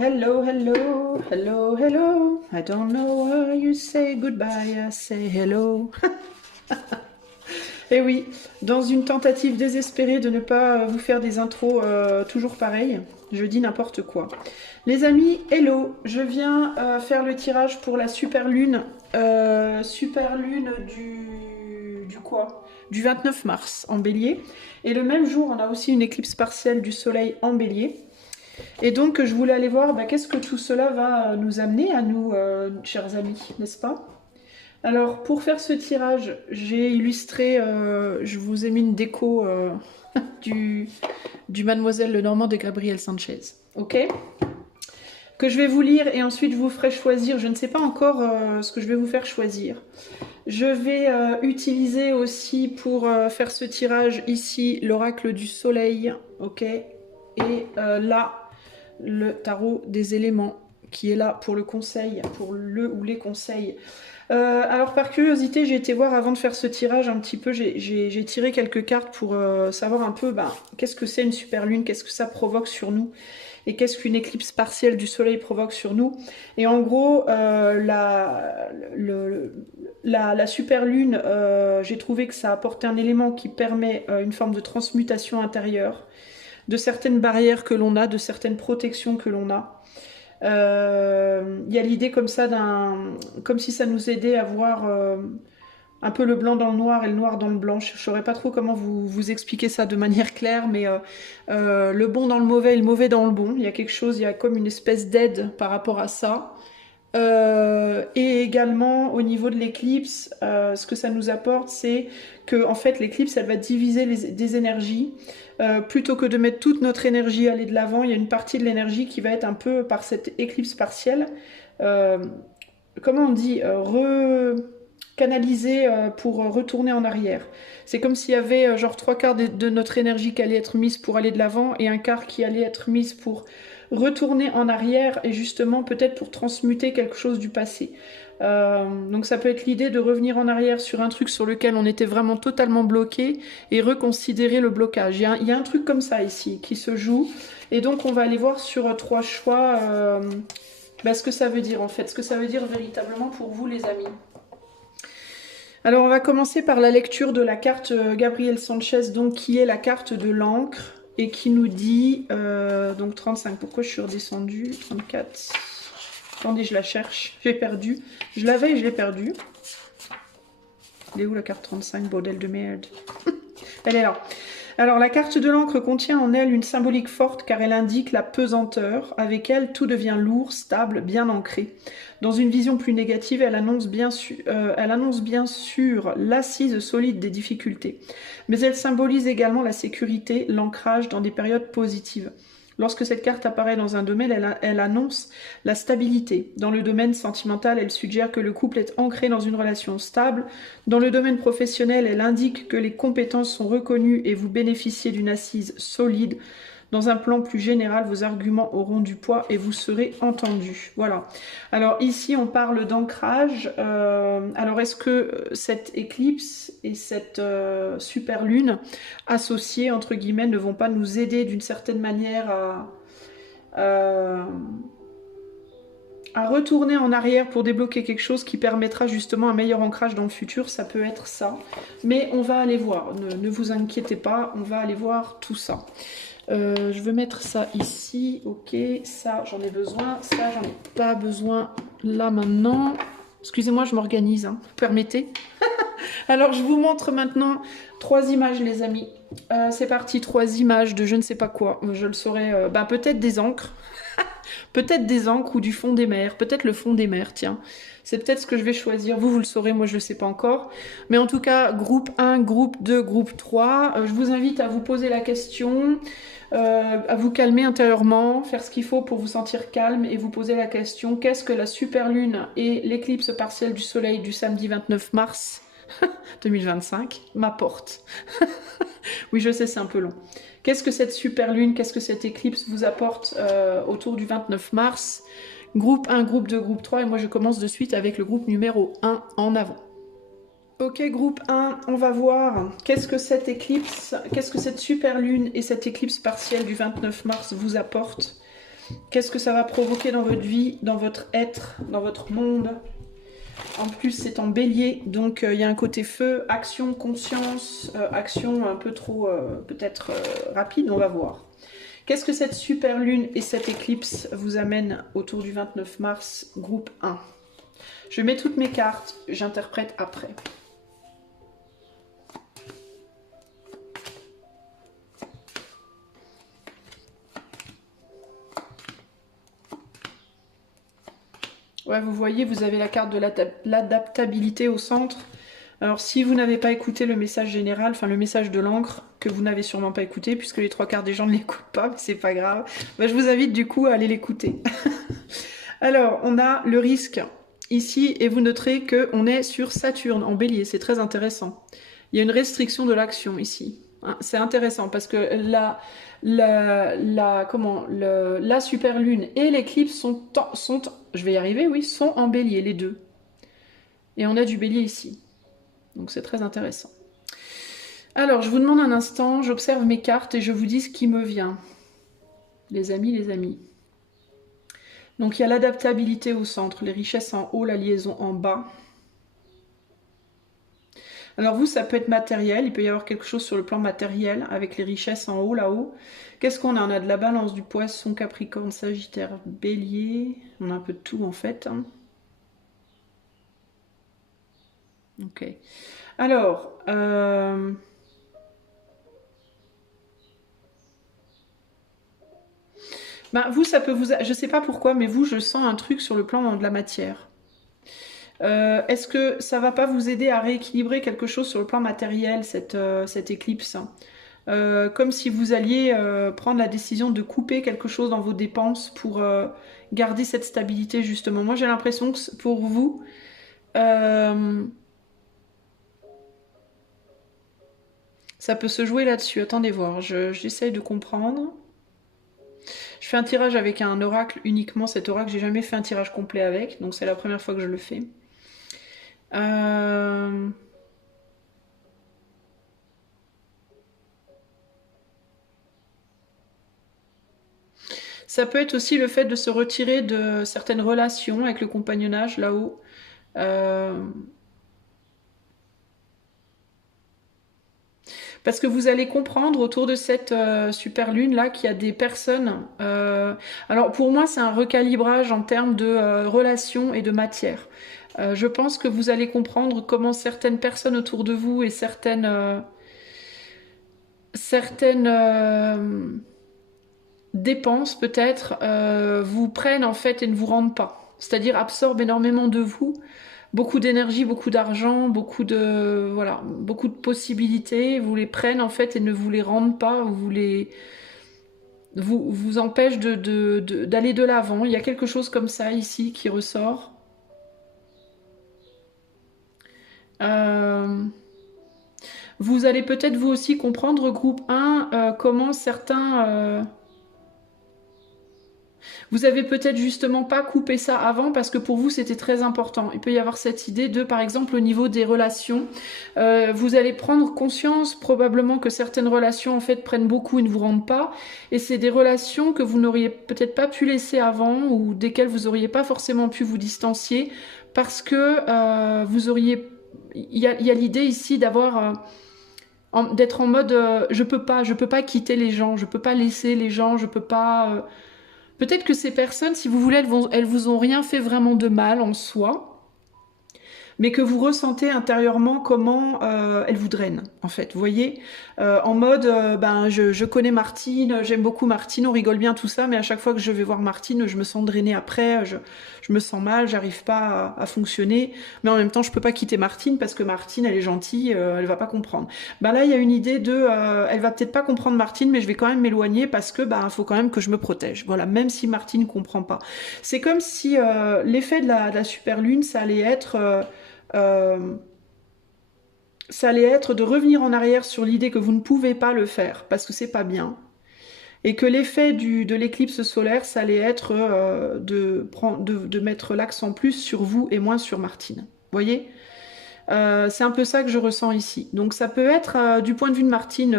hello, hello, hello, hello. I don't know why you say goodbye, I say hello. Et oui, dans une tentative désespérée de ne pas vous faire des intros toujours pareilles, je dis n'importe quoi. Les amis, hello, je viens faire le tirage pour la super lune du quoi? Du 29 mars en bélier. Et le même jour, on a aussi une éclipse partielle du soleil en bélier. Et donc, je voulais aller voir qu'est-ce que tout cela va nous amener à nous, chers amis, n'est-ce pas? Alors, pour faire ce tirage, j'ai illustré, je vous ai mis une déco du Mademoiselle Lenormand de Gabriel Sanchez, ok? Que je vais vous lire et ensuite je vous ferai choisir, je ne sais pas encore ce que je vais vous faire choisir. Je vais utiliser aussi pour faire ce tirage ici l'oracle du soleil, ok? Et là, le tarot des éléments qui est là pour le conseil, pour le ou les conseils. Alors par curiosité, j'ai été voir avant de faire ce tirage un petit peu, j'ai tiré quelques cartes pour savoir un peu qu'est-ce que c'est une super lune, qu'est-ce que ça provoque sur nous et qu'est-ce qu'une éclipse partielle du soleil provoque sur nous. Et en gros, la super lune, j'ai trouvé que ça apportait un élément qui permet une forme de transmutation intérieure de certaines barrières que l'on a, de certaines protections que l'on a. Il y a l'idée comme ça comme si ça nous aidait à voir un peu le blanc dans le noir et le noir dans le blanc. Je ne saurais pas trop comment vous expliquer ça de manière claire, mais le bon dans le mauvais et le mauvais dans le bon. Il y a quelque chose, il y a comme une espèce d'aide par rapport à ça. Et également au niveau de l'éclipse, ce que ça nous apporte, c'est que en fait l'éclipse, elle va diviser des énergies. Plutôt que de mettre toute notre énergie à aller de l'avant, il y a une partie de l'énergie qui va être un peu par cette éclipse partielle, comment on dit, canalisée pour retourner en arrière. C'est comme s'il y avait genre 3/4 de notre énergie qui allait être mise pour aller de l'avant et un quart qui allait être mise pour retourner en arrière et justement peut-être pour transmuter quelque chose du passé. Donc ça peut être l'idée de revenir en arrière sur un truc sur lequel on était vraiment totalement bloqué et reconsidérer le blocage. Il y a un truc comme ça ici qui se joue et donc on va aller voir sur 3 choix ce que ça veut dire en fait, ce que ça veut dire véritablement pour vous les amis. Alors on va commencer par la lecture de la carte Gabriel Sanchez, donc qui est la carte de l'encre et qui nous dit, donc 35, pourquoi je suis redescendue, 34, attendez je la cherche, j'ai perdu, je l'avais et je l'ai perdue. Elle est où la carte 35, bordel de merde? Elle est là. Alors la carte de l'encre contient en elle une symbolique forte car elle indique la pesanteur. Avec elle, tout devient lourd, stable, bien ancré. Dans une vision plus négative, elle annonce bien sûr l'assise solide des difficultés. Mais elle symbolise également la sécurité, l'ancrage dans des périodes positives. Lorsque cette carte apparaît dans un domaine, elle annonce la stabilité. Dans le domaine sentimental, elle suggère que le couple est ancré dans une relation stable. Dans le domaine professionnel, elle indique que les compétences sont reconnues et vous bénéficiez d'une assise solide. Dans un plan plus général, vos arguments auront du poids et vous serez entendus. Voilà. Alors ici, on parle d'ancrage. Alors est-ce que cette éclipse et cette super lune associées, entre guillemets, ne vont pas nous aider d'une certaine manière à retourner en arrière pour débloquer quelque chose qui permettra justement un meilleur ancrage dans le futur? Ça peut être ça. Mais on va aller voir. Ne vous inquiétez pas, on va aller voir tout ça. Je veux mettre ça ici, ok, ça j'en ai besoin, ça j'en ai pas besoin là maintenant. Excusez-moi, je m'organise, hein, vous permettez? Alors je vous montre maintenant 3 images les amis. C'est parti, 3 images de je ne sais pas quoi, je le saurai, peut-être des encres, peut-être des encres ou du fond des mers, peut-être le fond des mers, tiens. C'est peut-être ce que je vais choisir, vous le saurez, moi je le sais pas encore. Mais en tout cas, groupe 1, groupe 2, groupe 3, je vous invite à vous poser la question, à vous calmer intérieurement, faire ce qu'il faut pour vous sentir calme et vous poser la question, qu'est-ce que la super lune et l'éclipse partielle du soleil du samedi 29 mars 2025 m'apportent? Oui, je sais, c'est un peu long. Qu'est-ce que cette super lune, qu'est-ce que cette éclipse vous apporte autour du 29 mars? Groupe 1, groupe 2, groupe 3, et moi je commence de suite avec le groupe numéro 1 en avant. Ok, groupe 1, on va voir qu'est-ce que cette éclipse, qu'est-ce que cette super lune et cette éclipse partielle du 29 mars vous apportent. Qu'est-ce que ça va provoquer dans votre vie, dans votre être, dans votre monde? En plus, c'est en bélier, donc il y a un côté feu, action, conscience, action un peu trop peut-être rapide, on va voir. Qu'est-ce que cette super lune et cette éclipse vous amènent autour du 29 mars, groupe 1? Je mets toutes mes cartes, j'interprète après. Ouais, vous voyez, vous avez la carte de l'adaptabilité au centre. Alors, si vous n'avez pas écouté le message général, enfin le message de l'encre, que vous n'avez sûrement pas écouté, puisque les 3/4 des gens ne l'écoutent pas, mais c'est pas grave, bah, je vous invite du coup à aller l'écouter. Alors, on a le risque ici, et vous noterez qu'on est sur Saturne en bélier, c'est très intéressant. Il y a une restriction de l'action ici. C'est intéressant parce que la super lune et l'éclipse sont, je vais y arriver, oui, sont en bélier, les deux. Et on a du bélier ici. Donc c'est très intéressant. Alors, je vous demande un instant, j'observe mes cartes et je vous dis ce qui me vient. Les amis, les amis. Donc il y a l'adaptabilité au centre, les richesses en haut, la liaison en bas. Alors vous, ça peut être matériel, il peut y avoir quelque chose sur le plan matériel, avec les richesses en haut, là-haut. Qu'est-ce qu'on a? On a de la balance, du poisson, capricorne, sagittaire, bélier. On a un peu de tout en fait. Hein. Ok. Alors, ben, vous, ça peut vous... Je sais pas pourquoi, mais vous, je sens un truc sur le plan de la matière. Est-ce que ça va pas vous aider à rééquilibrer quelque chose sur le plan matériel, cette éclipse? Comme si vous alliez prendre la décision de couper quelque chose dans vos dépenses pour garder cette stabilité, justement. Moi, j'ai l'impression que pour vous... ça peut se jouer là-dessus. Attendez voir, j'essaye de comprendre. Je fais un tirage avec un oracle uniquement. Cet oracle, j'ai jamais fait un tirage complet avec, donc c'est la première fois que je le fais. Ça peut être aussi le fait de se retirer de certaines relations avec le compagnonnage là-haut. Parce que vous allez comprendre autour de cette super lune là qu'il y a des personnes. Alors pour moi, c'est un recalibrage en termes de relations et de matière. Je pense que vous allez comprendre comment certaines personnes autour de vous et certaines dépenses peut-être vous prennent en fait et ne vous rendent pas. C'est-à-dire absorbent énormément de vous, beaucoup d'énergie, beaucoup d'argent, beaucoup de voilà, beaucoup de possibilités, vous les prennent en fait et ne vous les rendent pas, vous empêchent d'aller de l'avant. Il y a quelque chose comme ça ici qui ressort. Vous allez peut-être vous aussi comprendre, groupe 1, comment certains... vous avez peut-être justement pas coupé ça avant parce que pour vous c'était très important. Il peut y avoir cette idée de, par exemple, au niveau des relations, vous allez prendre conscience probablement que certaines relations en fait prennent beaucoup et ne vous rendent pas. Et c'est des relations que vous n'auriez peut-être pas pu laisser avant ou desquelles vous n'auriez pas forcément pu vous distancier parce que vous auriez... Il y a l'idée ici d'avoir... d'être en mode je peux pas quitter les gens, je peux pas laisser les gens, je peux pas... Peut-être que ces personnes, si vous voulez, elles vous ont rien fait vraiment de mal en soi, mais que vous ressentez intérieurement comment elle vous draine, en fait. Vous voyez, en mode, ben, je connais Martine, j'aime beaucoup Martine, on rigole bien, tout ça, mais à chaque fois que je vais voir Martine, je me sens drainée après, je me sens mal, j'arrive pas à fonctionner, mais en même temps, je peux pas quitter Martine parce que Martine, elle est gentille, elle va pas comprendre. Ben là, il y a une idée de, elle va peut-être pas comprendre Martine, mais je vais quand même m'éloigner parce que, ben, faut quand même que je me protège. Voilà, même si Martine comprend pas. C'est comme si l'effet de la super lune, ça allait être de revenir en arrière sur l'idée que vous ne pouvez pas le faire parce que c'est pas bien et que l'effet de l'éclipse solaire, ça allait être de mettre l'accent plus sur vous et moins sur Martine. Vous voyez, C'est un peu ça que je ressens ici. Donc ça peut être, du point de vue de Martine,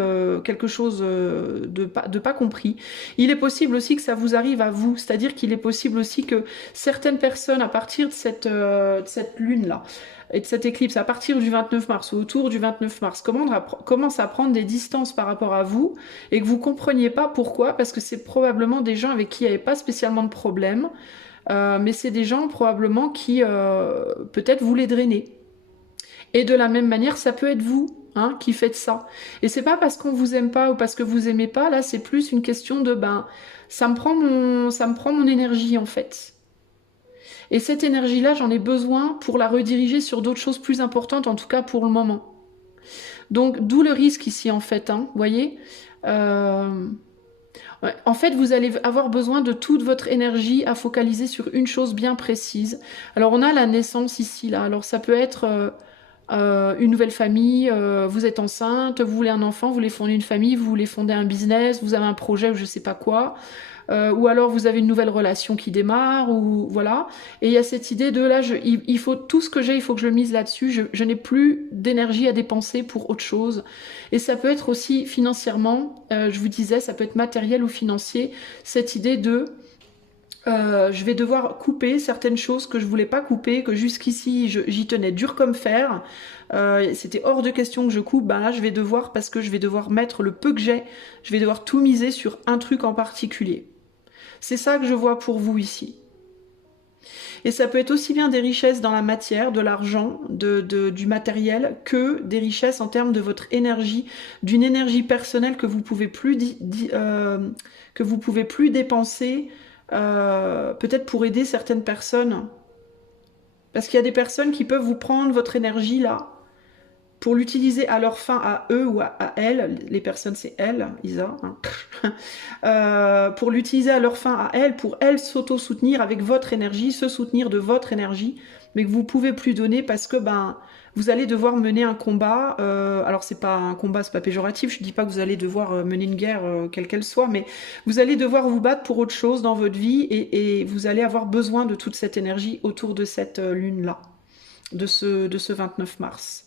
quelque chose de pas compris. Il est possible aussi que ça vous arrive à vous, c'est-à-dire qu'il est possible aussi que certaines personnes, à partir de cette lune-là, et de cette éclipse, à partir du 29 mars ou autour du 29 mars, commencent à prendre des distances par rapport à vous et que vous compreniez pas pourquoi, parce que c'est probablement des gens avec qui il n'y avait pas spécialement de problème, mais c'est des gens probablement qui peut-être voulaient drainer. Et de la même manière, ça peut être vous, hein, qui faites ça. Et c'est pas parce qu'on vous aime pas ou parce que vous aimez pas, là c'est plus une question de ben ça me prend mon énergie en fait. Et cette énergie-là, j'en ai besoin pour la rediriger sur d'autres choses plus importantes, en tout cas pour le moment. Donc d'où le risque ici en fait, hein, voyez. Euh, ouais, en fait, vous allez avoir besoin de toute votre énergie à focaliser sur une chose bien précise. Alors on a la naissance ici, là. Alors ça peut être une nouvelle famille, vous êtes enceinte, vous voulez un enfant, vous voulez fonder une famille, vous voulez fonder un business, vous avez un projet ou je sais pas quoi, ou alors vous avez une nouvelle relation qui démarre, ou voilà. Et il y a cette idée de là, il faut tout ce que j'ai, il faut que je le mise là-dessus, je n'ai plus d'énergie à dépenser pour autre chose. Et ça peut être aussi financièrement, je vous disais, ça peut être matériel ou financier, cette idée de je vais devoir couper certaines choses que je voulais pas couper, que jusqu'ici j'y tenais dur comme fer. C'était hors de question que je coupe. Ben là, je vais devoir, parce que je vais devoir mettre le peu que j'ai, je vais devoir tout miser sur un truc en particulier. C'est ça que je vois pour vous ici. Et ça peut être aussi bien des richesses dans la matière, de l'argent, du matériel, que des richesses en termes de votre énergie, d'une énergie personnelle que vous pouvez plus, que vous pouvez plus dépenser, peut-être pour aider certaines personnes. Parce qu'il y a des personnes qui peuvent vous prendre votre énergie là, pour l'utiliser à leur fin, à eux ou à elles, les personnes c'est elles, Isa, hein. Pour l'utiliser à leur fin, à elles, pour elles s'auto-soutenir avec votre énergie, se soutenir de votre énergie, mais que vous pouvez plus donner parce que ben vous allez devoir mener un combat. Alors c'est pas un combat, c'est pas péjoratif. Je dis pas que vous allez devoir mener une guerre quelle qu'elle soit, mais vous allez devoir vous battre pour autre chose dans votre vie et vous allez avoir besoin de toute cette énergie autour de cette lune là, de ce 29 mars.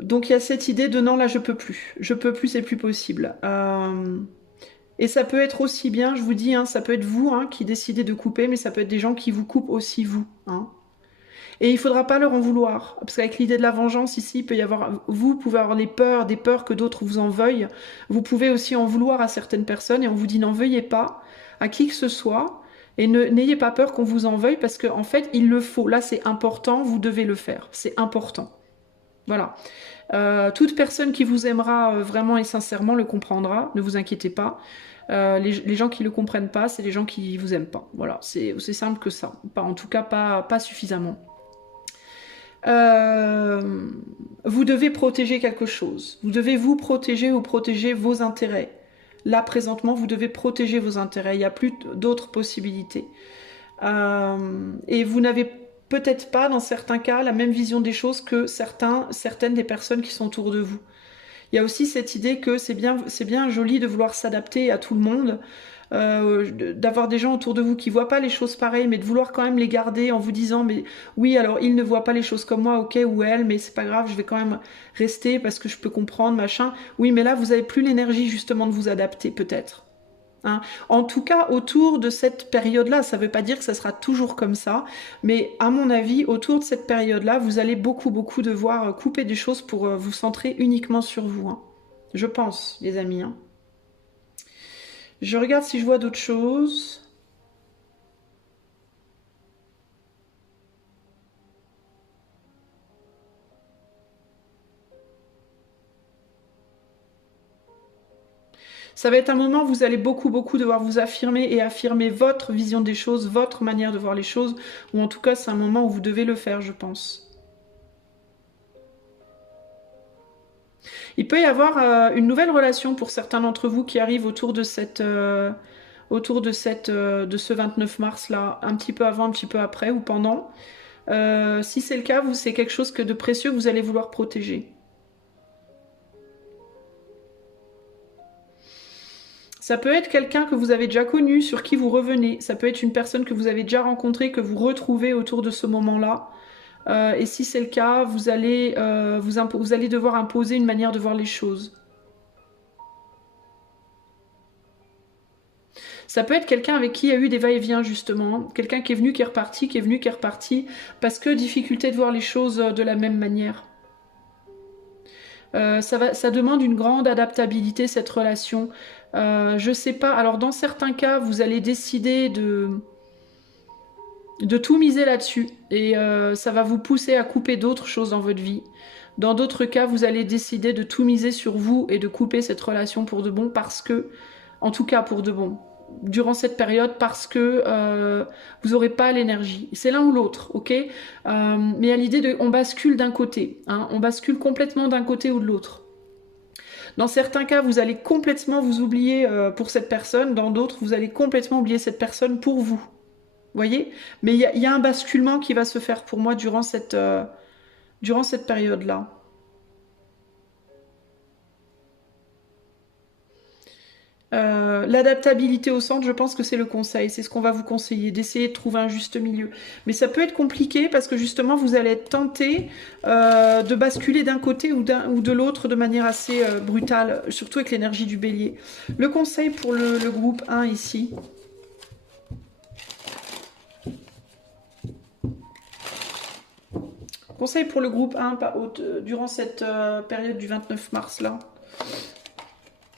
Donc il y a cette idée de non, là je peux plus, c'est plus possible. Et ça peut être aussi bien, je vous dis, hein, ça peut être vous hein, qui décidez de couper, mais ça peut être des gens qui vous coupent aussi vous. Hein. Et il faudra pas leur en vouloir, parce qu'avec l'idée de la vengeance ici, il peut y avoir, vous pouvez avoir des peurs que d'autres vous en veuillent. Vous pouvez aussi en vouloir à certaines personnes, et on vous dit n'en veuillez pas à qui que ce soit. Et n'ayez pas peur qu'on vous en veuille parce qu'en en fait, il le faut. Là, c'est important, vous devez le faire. C'est important. Voilà. Toute personne qui vous aimera vraiment et sincèrement le comprendra. Ne vous inquiétez pas. Les gens qui ne le comprennent pas, c'est les gens qui vous aiment pas. Voilà, c'est aussi simple que ça. Pas, en tout cas, pas suffisamment. Vous devez protéger quelque chose. Vous devez vous protéger ou protéger vos intérêts. Là, présentement, vous devez protéger vos intérêts. Il n'y a plus d'autres possibilités. Et vous n'avez peut-être pas, dans certains cas, la même vision des choses que certaines des personnes qui sont autour de vous. Il y a aussi cette idée que c'est bien joli de vouloir s'adapter à tout le monde, d'avoir des gens autour de vous qui voient pas les choses pareilles, mais de vouloir quand même les garder en vous disant mais oui, alors ils ne voient pas les choses comme moi, ok, ou elle, mais c'est pas grave, je vais quand même rester parce que je peux comprendre, machin. Oui, mais là vous avez plus l'énergie justement de vous adapter, peut-être. Hein. En tout cas, autour de cette période-là, ça ne veut pas dire que ça sera toujours comme ça, mais à mon avis, autour de cette période-là, vous allez beaucoup devoir couper des choses pour vous centrer uniquement sur vous. Hein. Je pense, les amis. Hein. Je regarde si je vois d'autres choses. Ça va être un moment où vous allez beaucoup devoir vous affirmer et affirmer votre vision des choses, votre manière de voir les choses, ou en tout cas c'est un moment où vous devez le faire, je pense. Il peut y avoir une nouvelle relation pour certains d'entre vous qui arrivent autour de de ce 29 mars là, un petit peu avant, un petit peu après ou pendant. Si c'est le cas, c'est quelque chose de précieux que vous allez vouloir protéger. Ça peut être quelqu'un que vous avez déjà connu, sur qui vous revenez. Ça peut être une personne que vous avez déjà rencontrée, que vous retrouvez autour de ce moment-là. Et si c'est le cas, vous allez devoir imposer une manière de voir les choses. Ça peut être quelqu'un avec qui il y a eu des va-et-vient justement, quelqu'un qui est venu, qui est reparti, qui est venu, qui est reparti, parce que difficulté de voir les choses de la même manière. Ça demande une grande adaptabilité, cette relation. Je sais pas, alors dans certains cas, vous allez décider de tout miser là-dessus, et ça va vous pousser à couper d'autres choses dans votre vie. Dans d'autres cas, vous allez décider de tout miser sur vous et de couper cette relation pour de bon, parce que, en tout cas pour de bon, durant cette période, parce que vous n'aurez pas l'énergie. C'est l'un ou l'autre, ok. Mais à l'idée de, on bascule d'un côté, hein, on bascule complètement d'un côté ou de l'autre. Dans certains cas, vous allez complètement vous oublier pour cette personne, dans d'autres, vous allez complètement oublier cette personne pour vous. Vous voyez? Mais il y a un basculement qui va se faire pour moi durant cette période-là. L'adaptabilité au centre, je pense que c'est le conseil, c'est ce qu'on va vous conseiller, d'essayer de trouver un juste milieu. Mais ça peut être compliqué parce que justement vous allez être tenté de basculer d'un côté ou de l'autre de manière assez brutale, surtout avec l'énergie du bélier. Le conseil pour le groupe 1 ici. Conseil pour le groupe 1 durant cette période du 29 mars là.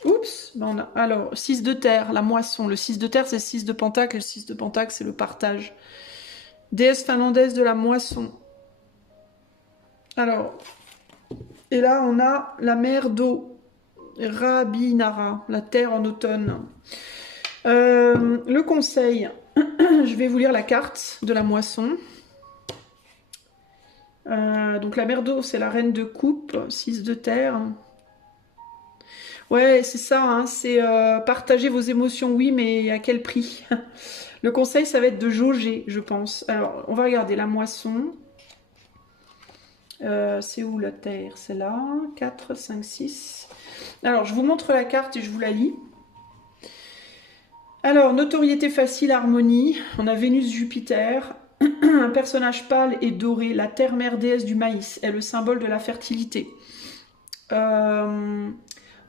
Oups, ben alors, 6 de terre, la moisson. Le 6 de terre, c'est 6 de pentacle. Le 6 de pentacle, c'est le partage. Déesse finlandaise de la moisson. Alors, et là, on a la mer d'eau. Rabinara, la terre en automne. Le conseil, je vais vous lire la carte de la moisson. Donc la mer d'eau, c'est la reine de coupe, 6 de terre. Ouais, c'est ça, hein, c'est partager vos émotions, oui, mais à quel prix? Le conseil, ça va être de jauger, je pense. Alors, on va regarder la moisson. C'est où la terre? C'est là, 4, 5, 6. Alors, je vous montre la carte et je vous la lis. Alors, notoriété facile, harmonie. On a Vénus-Jupiter. Un personnage pâle et doré. La terre-mère déesse du maïs est le symbole de la fertilité.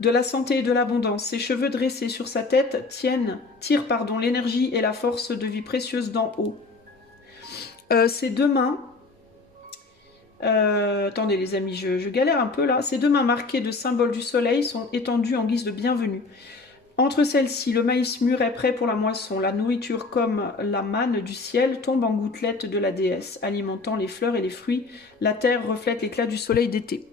De la santé et de l'abondance. Ses cheveux dressés sur sa tête tirent l'énergie et la force de vie précieuse d'en haut. Ses deux mains, attendez les amis, je galère un peu là. Ses deux mains marquées de symboles du soleil sont étendues en guise de bienvenue. Entre celles-ci, le maïs mûr est prêt pour la moisson. La nourriture comme la manne du ciel tombe en gouttelettes de la déesse, alimentant les fleurs et les fruits. La terre reflète l'éclat du soleil d'été.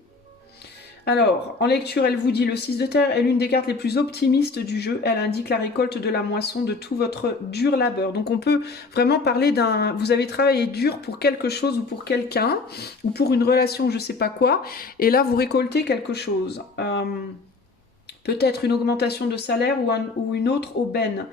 Alors, en lecture, elle vous dit le 6 de terre est l'une des cartes les plus optimistes du jeu. Elle indique la récolte de la moisson de tout votre dur labeur. Donc on peut vraiment parler d'un... Vous avez travaillé dur pour quelque chose ou pour quelqu'un, ou pour une relation, je sais pas quoi, et là vous récoltez quelque chose. Peut-être une augmentation de salaire ou une autre aubaine.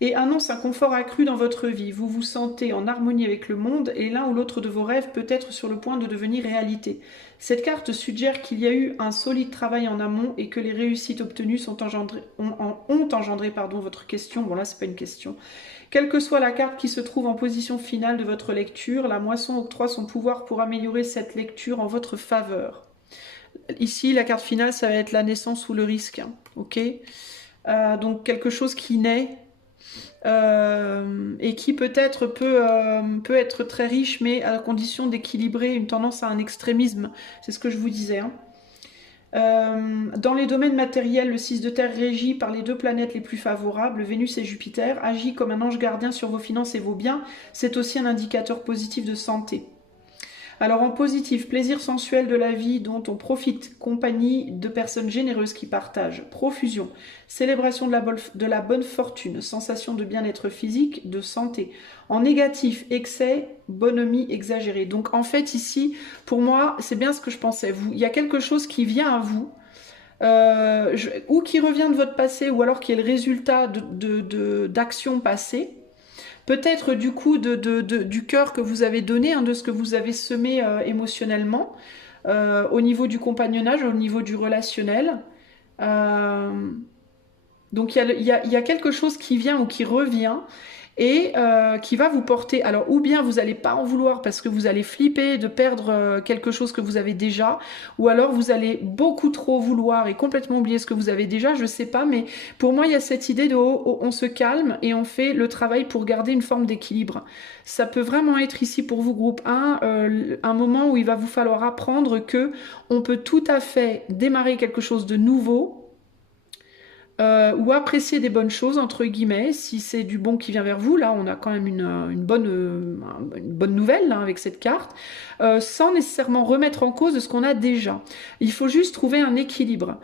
Et annonce un confort accru dans votre vie. Vous vous sentez en harmonie avec le monde et l'un ou l'autre de vos rêves peut être sur le point de devenir réalité. Cette carte suggère qu'il y a eu un solide travail en amont et que les réussites obtenues ont engendré votre question. Bon là c'est pas une question. Quelle que soit la carte qui se trouve en position finale de votre lecture, la moisson octroie son pouvoir pour améliorer cette lecture en votre faveur. Ici la carte finale ça va être la naissance ou le risque. Ok, donc quelque chose qui naît. Et qui peut-être peut être très riche, mais à condition d'équilibrer une tendance à un extrémisme. C'est ce que je vous disais. Hein. Dans les domaines matériels, le 6 de terre régi par les deux planètes les plus favorables, Vénus et Jupiter, agit comme un ange gardien sur vos finances et vos biens. C'est aussi un indicateur positif de santé. Alors en positif, plaisir sensuel de la vie dont on profite, compagnie de personnes généreuses qui partagent, profusion, célébration de la bonne fortune, sensation de bien-être physique, de santé. En négatif, excès, bonhomie exagérée. Donc en fait ici, pour moi, c'est bien ce que je pensais. Il y a quelque chose qui vient à vous, ou qui revient de votre passé, ou alors qui est le résultat d'actions passées. Peut-être du coup du cœur que vous avez donné, hein, de ce que vous avez semé émotionnellement, au niveau du compagnonnage, au niveau du relationnel. Donc il y a quelque chose qui vient ou qui revient et qui va vous porter. Alors, ou bien vous n'allez pas en vouloir parce que vous allez flipper de perdre quelque chose que vous avez déjà, ou alors vous allez beaucoup trop vouloir et complètement oublier ce que vous avez déjà, je sais pas, mais pour moi, il y a cette idée de on se calme et on fait le travail pour garder une forme d'équilibre. Ça peut vraiment être ici pour vous, groupe 1, un moment où il va vous falloir apprendre que on peut tout à fait démarrer quelque chose de nouveau, ou apprécier des bonnes choses, entre guillemets, si c'est du bon qui vient vers vous. Là, on a quand même une bonne nouvelle là, avec cette carte, sans nécessairement remettre en cause ce qu'on a déjà. Il faut juste trouver un équilibre.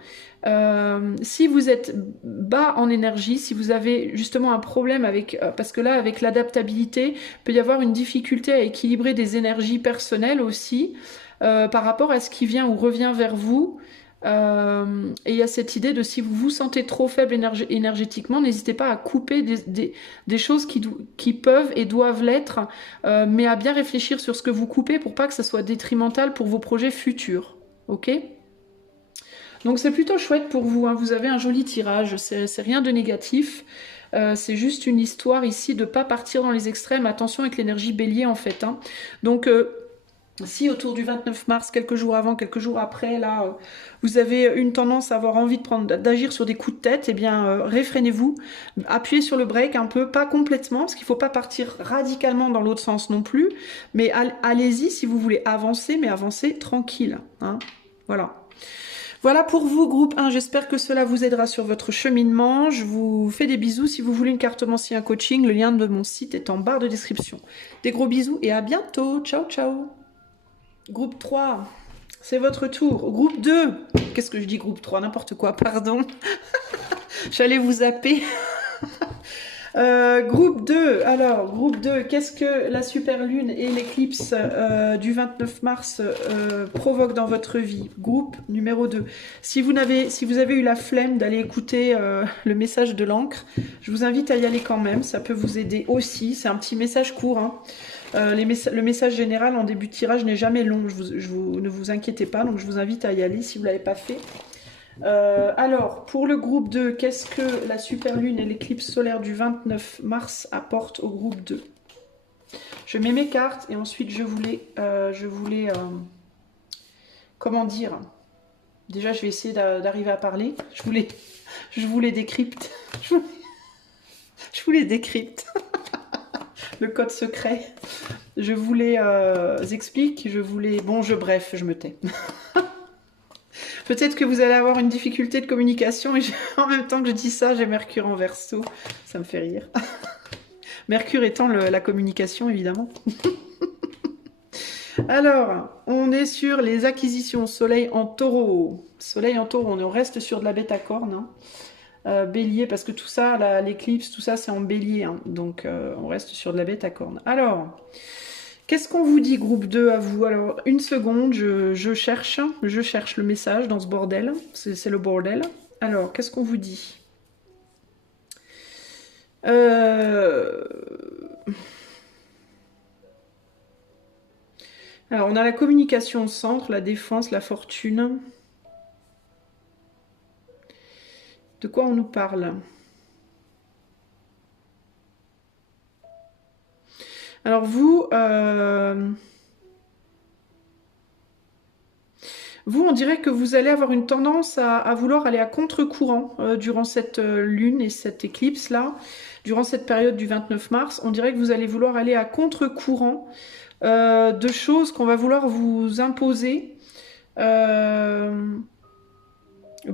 Si vous êtes bas en énergie, si vous avez justement un problème avec, parce que là, avec l'adaptabilité, il peut y avoir une difficulté à équilibrer des énergies personnelles aussi, par rapport à ce qui vient ou revient vers vous. Et il y a cette idée de si vous vous sentez trop faible énergétiquement, n'hésitez pas à couper des choses qui peuvent et doivent l'être, mais à bien réfléchir sur ce que vous coupez pour pas que ça soit détrimental pour vos projets futurs. Ok ? Donc c'est plutôt chouette pour vous, hein. Vous avez un joli tirage, c'est rien de négatif. C'est juste une histoire ici de pas partir dans les extrêmes. Attention avec l'énergie bélier en fait, hein. Donc si autour du 29 mars, quelques jours avant, quelques jours après, là, vous avez une tendance à avoir envie d'agir sur des coups de tête, eh bien, réfrénez-vous, appuyez sur le break un peu, pas complètement, parce qu'il ne faut pas partir radicalement dans l'autre sens non plus, mais allez-y si vous voulez avancer, mais avancez tranquille, hein. Voilà. Voilà pour vous, groupe 1. J'espère que cela vous aidera sur votre cheminement. Je vous fais des bisous. Si vous voulez une carte mensuelle, un coaching, le lien de mon site est en barre de description. Des gros bisous et à bientôt. Ciao, ciao. Groupe 3, c'est votre tour. Groupe 2, qu'est-ce que je dis groupe 3? N'importe quoi, pardon. J'allais vous zapper. Groupe 2, alors, groupe 2, qu'est-ce que la super lune et l'éclipse du 29 mars provoquent dans votre vie? Groupe numéro 2. Si vous avez eu la flemme d'aller écouter le message de l'encre, je vous invite à y aller quand même, ça peut vous aider aussi. C'est un petit message court, hein. Le message général en début de tirage n'est jamais long, ne vous inquiétez pas, donc je vous invite à y aller si vous ne l'avez pas fait. Alors, pour le groupe 2, qu'est-ce que la super lune et l'éclipse solaire du 29 mars apportent au groupe 2? Je mets mes cartes et ensuite je voulais comment dire? Déjà, je vais essayer d'arriver à parler. Je voulais décrypte. Je voulais décrypte. Le code secret. Je voulais explique, bref, je me tais. Peut-être que vous allez avoir une difficulté de communication et en même temps que je dis ça, j'ai Mercure en Verseau. Ça me fait rire. Mercure étant la communication, évidemment. Alors, on est sur les acquisitions. Soleil en Taureau. Soleil en Taureau, on reste sur de la bêta-corne, hein. Bélier, parce que tout ça, l'éclipse, tout ça, c'est en bélier, hein. Donc, on reste sur de la bêta-corne. Alors, qu'est-ce qu'on vous dit, groupe 2, à vous? Alors, une seconde, je cherche le message dans ce bordel. C'est le bordel. Alors, qu'est-ce qu'on vous dit? Alors, on a la communication au centre, la défense, la fortune. De quoi on nous parle? Alors vous, on dirait que vous allez avoir une tendance à vouloir aller à contre-courant durant cette lune et cette éclipse-là, durant cette période du 29 mars. On dirait que vous allez vouloir aller à contre-courant de choses qu'on va vouloir vous imposer.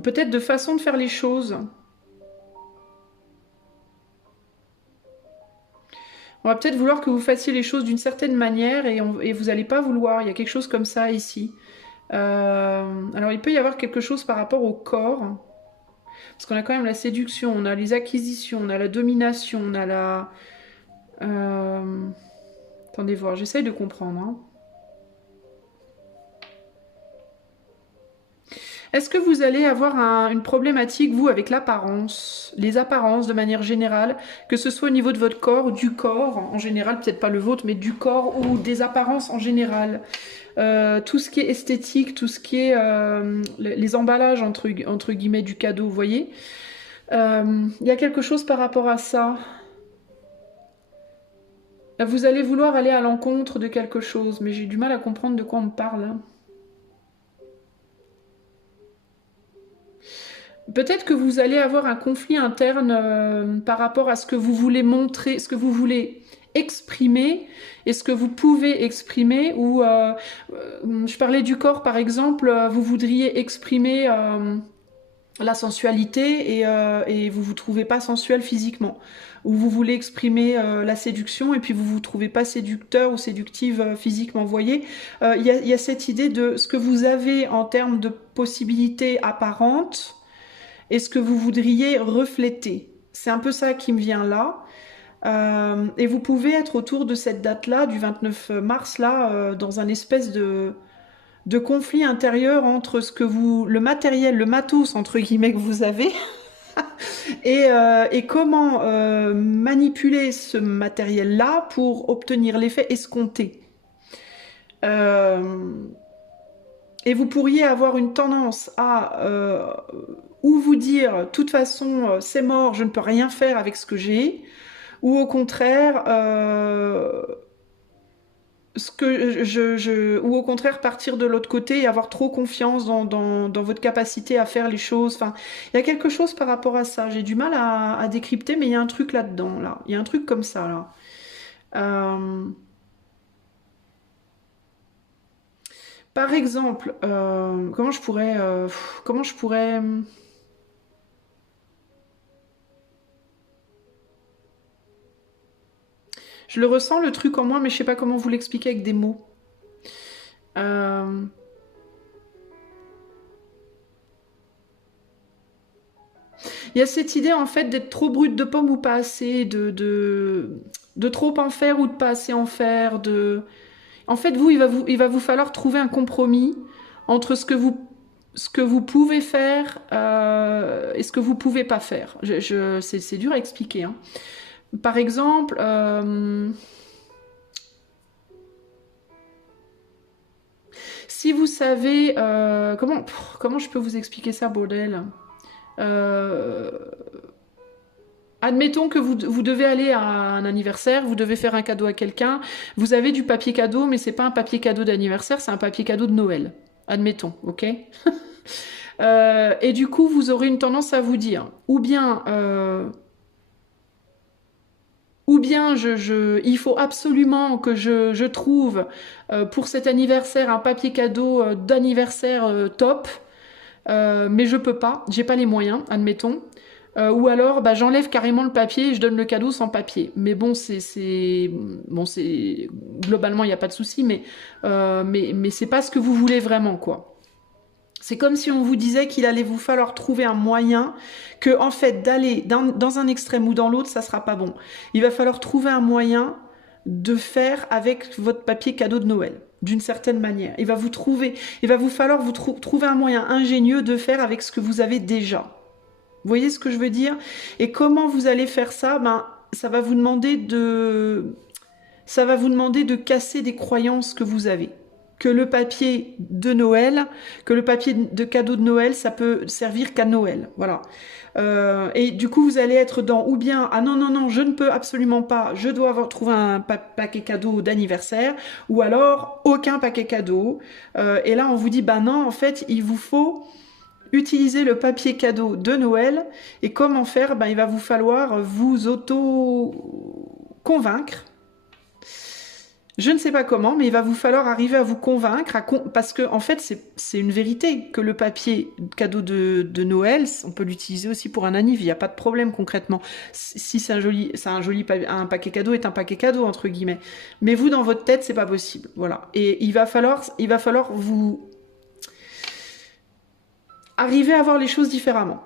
Peut-être de façon de faire les choses. On va peut-être vouloir que vous fassiez les choses d'une certaine manière et vous n'allez pas vouloir. Il y a quelque chose comme ça ici. Alors il peut y avoir quelque chose par rapport au corps. Parce qu'on a quand même la séduction, on a les acquisitions, on a la domination, on a la... Attendez voir, j'essaye de comprendre, hein. Est-ce que vous allez avoir une problématique, vous, avec l'apparence, les apparences de manière générale, que ce soit au niveau de votre corps ou du corps en général, peut-être pas le vôtre, mais du corps ou des apparences en général, tout ce qui est esthétique, tout ce qui est les emballages entre guillemets du cadeau, vous voyez, Il y a quelque chose par rapport à ça. Vous allez vouloir aller à l'encontre de quelque chose, mais j'ai du mal à comprendre de quoi on me parle, hein. Peut-être que vous allez avoir un conflit interne par rapport à ce que vous voulez montrer, ce que vous voulez exprimer et ce que vous pouvez exprimer. Ou je parlais du corps par exemple, vous voudriez exprimer la sensualité et vous vous trouvez pas sensuel physiquement. Ou vous voulez exprimer la séduction et puis vous vous trouvez pas séducteur ou séductive physiquement. Vous voyez, y a cette idée de ce que vous avez en termes de possibilités apparentes et ce que vous voudriez refléter. C'est un peu ça qui me vient là. Et vous pouvez être autour de cette date-là, du 29 mars, là, dans un espèce de conflit intérieur entre ce que vous, le matériel, le matos, entre guillemets, que vous avez, et comment manipuler ce matériel-là pour obtenir l'effet escompté. Et vous pourriez avoir une tendance à ou vous dire, de toute façon, c'est mort, je ne peux rien faire avec ce que j'ai, ou au contraire, ou au contraire partir de l'autre côté et avoir trop confiance dans votre capacité à faire les choses. Enfin, il y a quelque chose par rapport à ça. J'ai du mal à décrypter, mais il y a un truc là-dedans, là. Il y a un truc comme ça, là. Par exemple, comment je pourrais je le ressens le truc en moi, mais je sais pas comment vous l'expliquer avec des mots. Euh, Il y a cette idée en fait d'être trop brute de pomme ou pas assez, de trop en faire ou de pas assez en faire. En fait, il va vous falloir trouver un compromis entre ce que vous pouvez faire et ce que vous pouvez pas faire. C'est dur à expliquer, hein. Par exemple, si vous savez... comment je peux vous expliquer ça, bordel? Euh, Admettons que vous devez aller à un anniversaire, vous devez faire un cadeau à quelqu'un, vous avez du papier cadeau, mais c'est pas un papier cadeau d'anniversaire, c'est un papier cadeau de Noël. Admettons, ok? Et du coup, vous aurez une tendance à vous dire, ou bien il faut absolument que je trouve pour cet anniversaire un papier cadeau d'anniversaire top, mais je peux pas, j'ai pas les moyens, admettons. Ou alors, bah, j'enlève carrément le papier et je donne le cadeau sans papier. Mais bon, globalement, il n'y a pas de souci, mais c'est pas ce que vous voulez vraiment, quoi. C'est comme si on vous disait qu'il allait vous falloir trouver un moyen, que en fait d'aller dans un extrême ou dans l'autre, ça sera pas bon. Il va falloir trouver un moyen de faire avec votre papier cadeau de Noël, d'une certaine manière. Il va vous falloir trouver un moyen ingénieux de faire avec ce que vous avez déjà. Vous voyez ce que je veux dire? Et comment vous allez faire ça? Ben, ça va vous demander de casser des croyances que vous avez. Que le papier de Noël, que le papier de cadeau de Noël, ça peut servir qu'à Noël. Voilà. Et du coup, vous allez être dans ou bien ah non non non, je ne peux absolument pas, je dois avoir trouvé un paquet cadeau d'anniversaire, ou alors aucun paquet cadeau. Et là, on vous dit bah non, en fait, il vous faut utiliser le papier cadeau de Noël. Et comment faire? Ben, il va vous falloir vous auto-convaincre. Je ne sais pas comment, mais il va vous falloir arriver à vous convaincre, parce que en fait, c'est une vérité que le papier cadeau de Noël, on peut l'utiliser aussi pour un anniv, il n'y a pas de problème concrètement. Si c'est un paquet cadeau est un paquet cadeau, entre guillemets. Mais vous, dans votre tête, c'est pas possible. Voilà. Et il va falloir vous arriver à voir les choses différemment.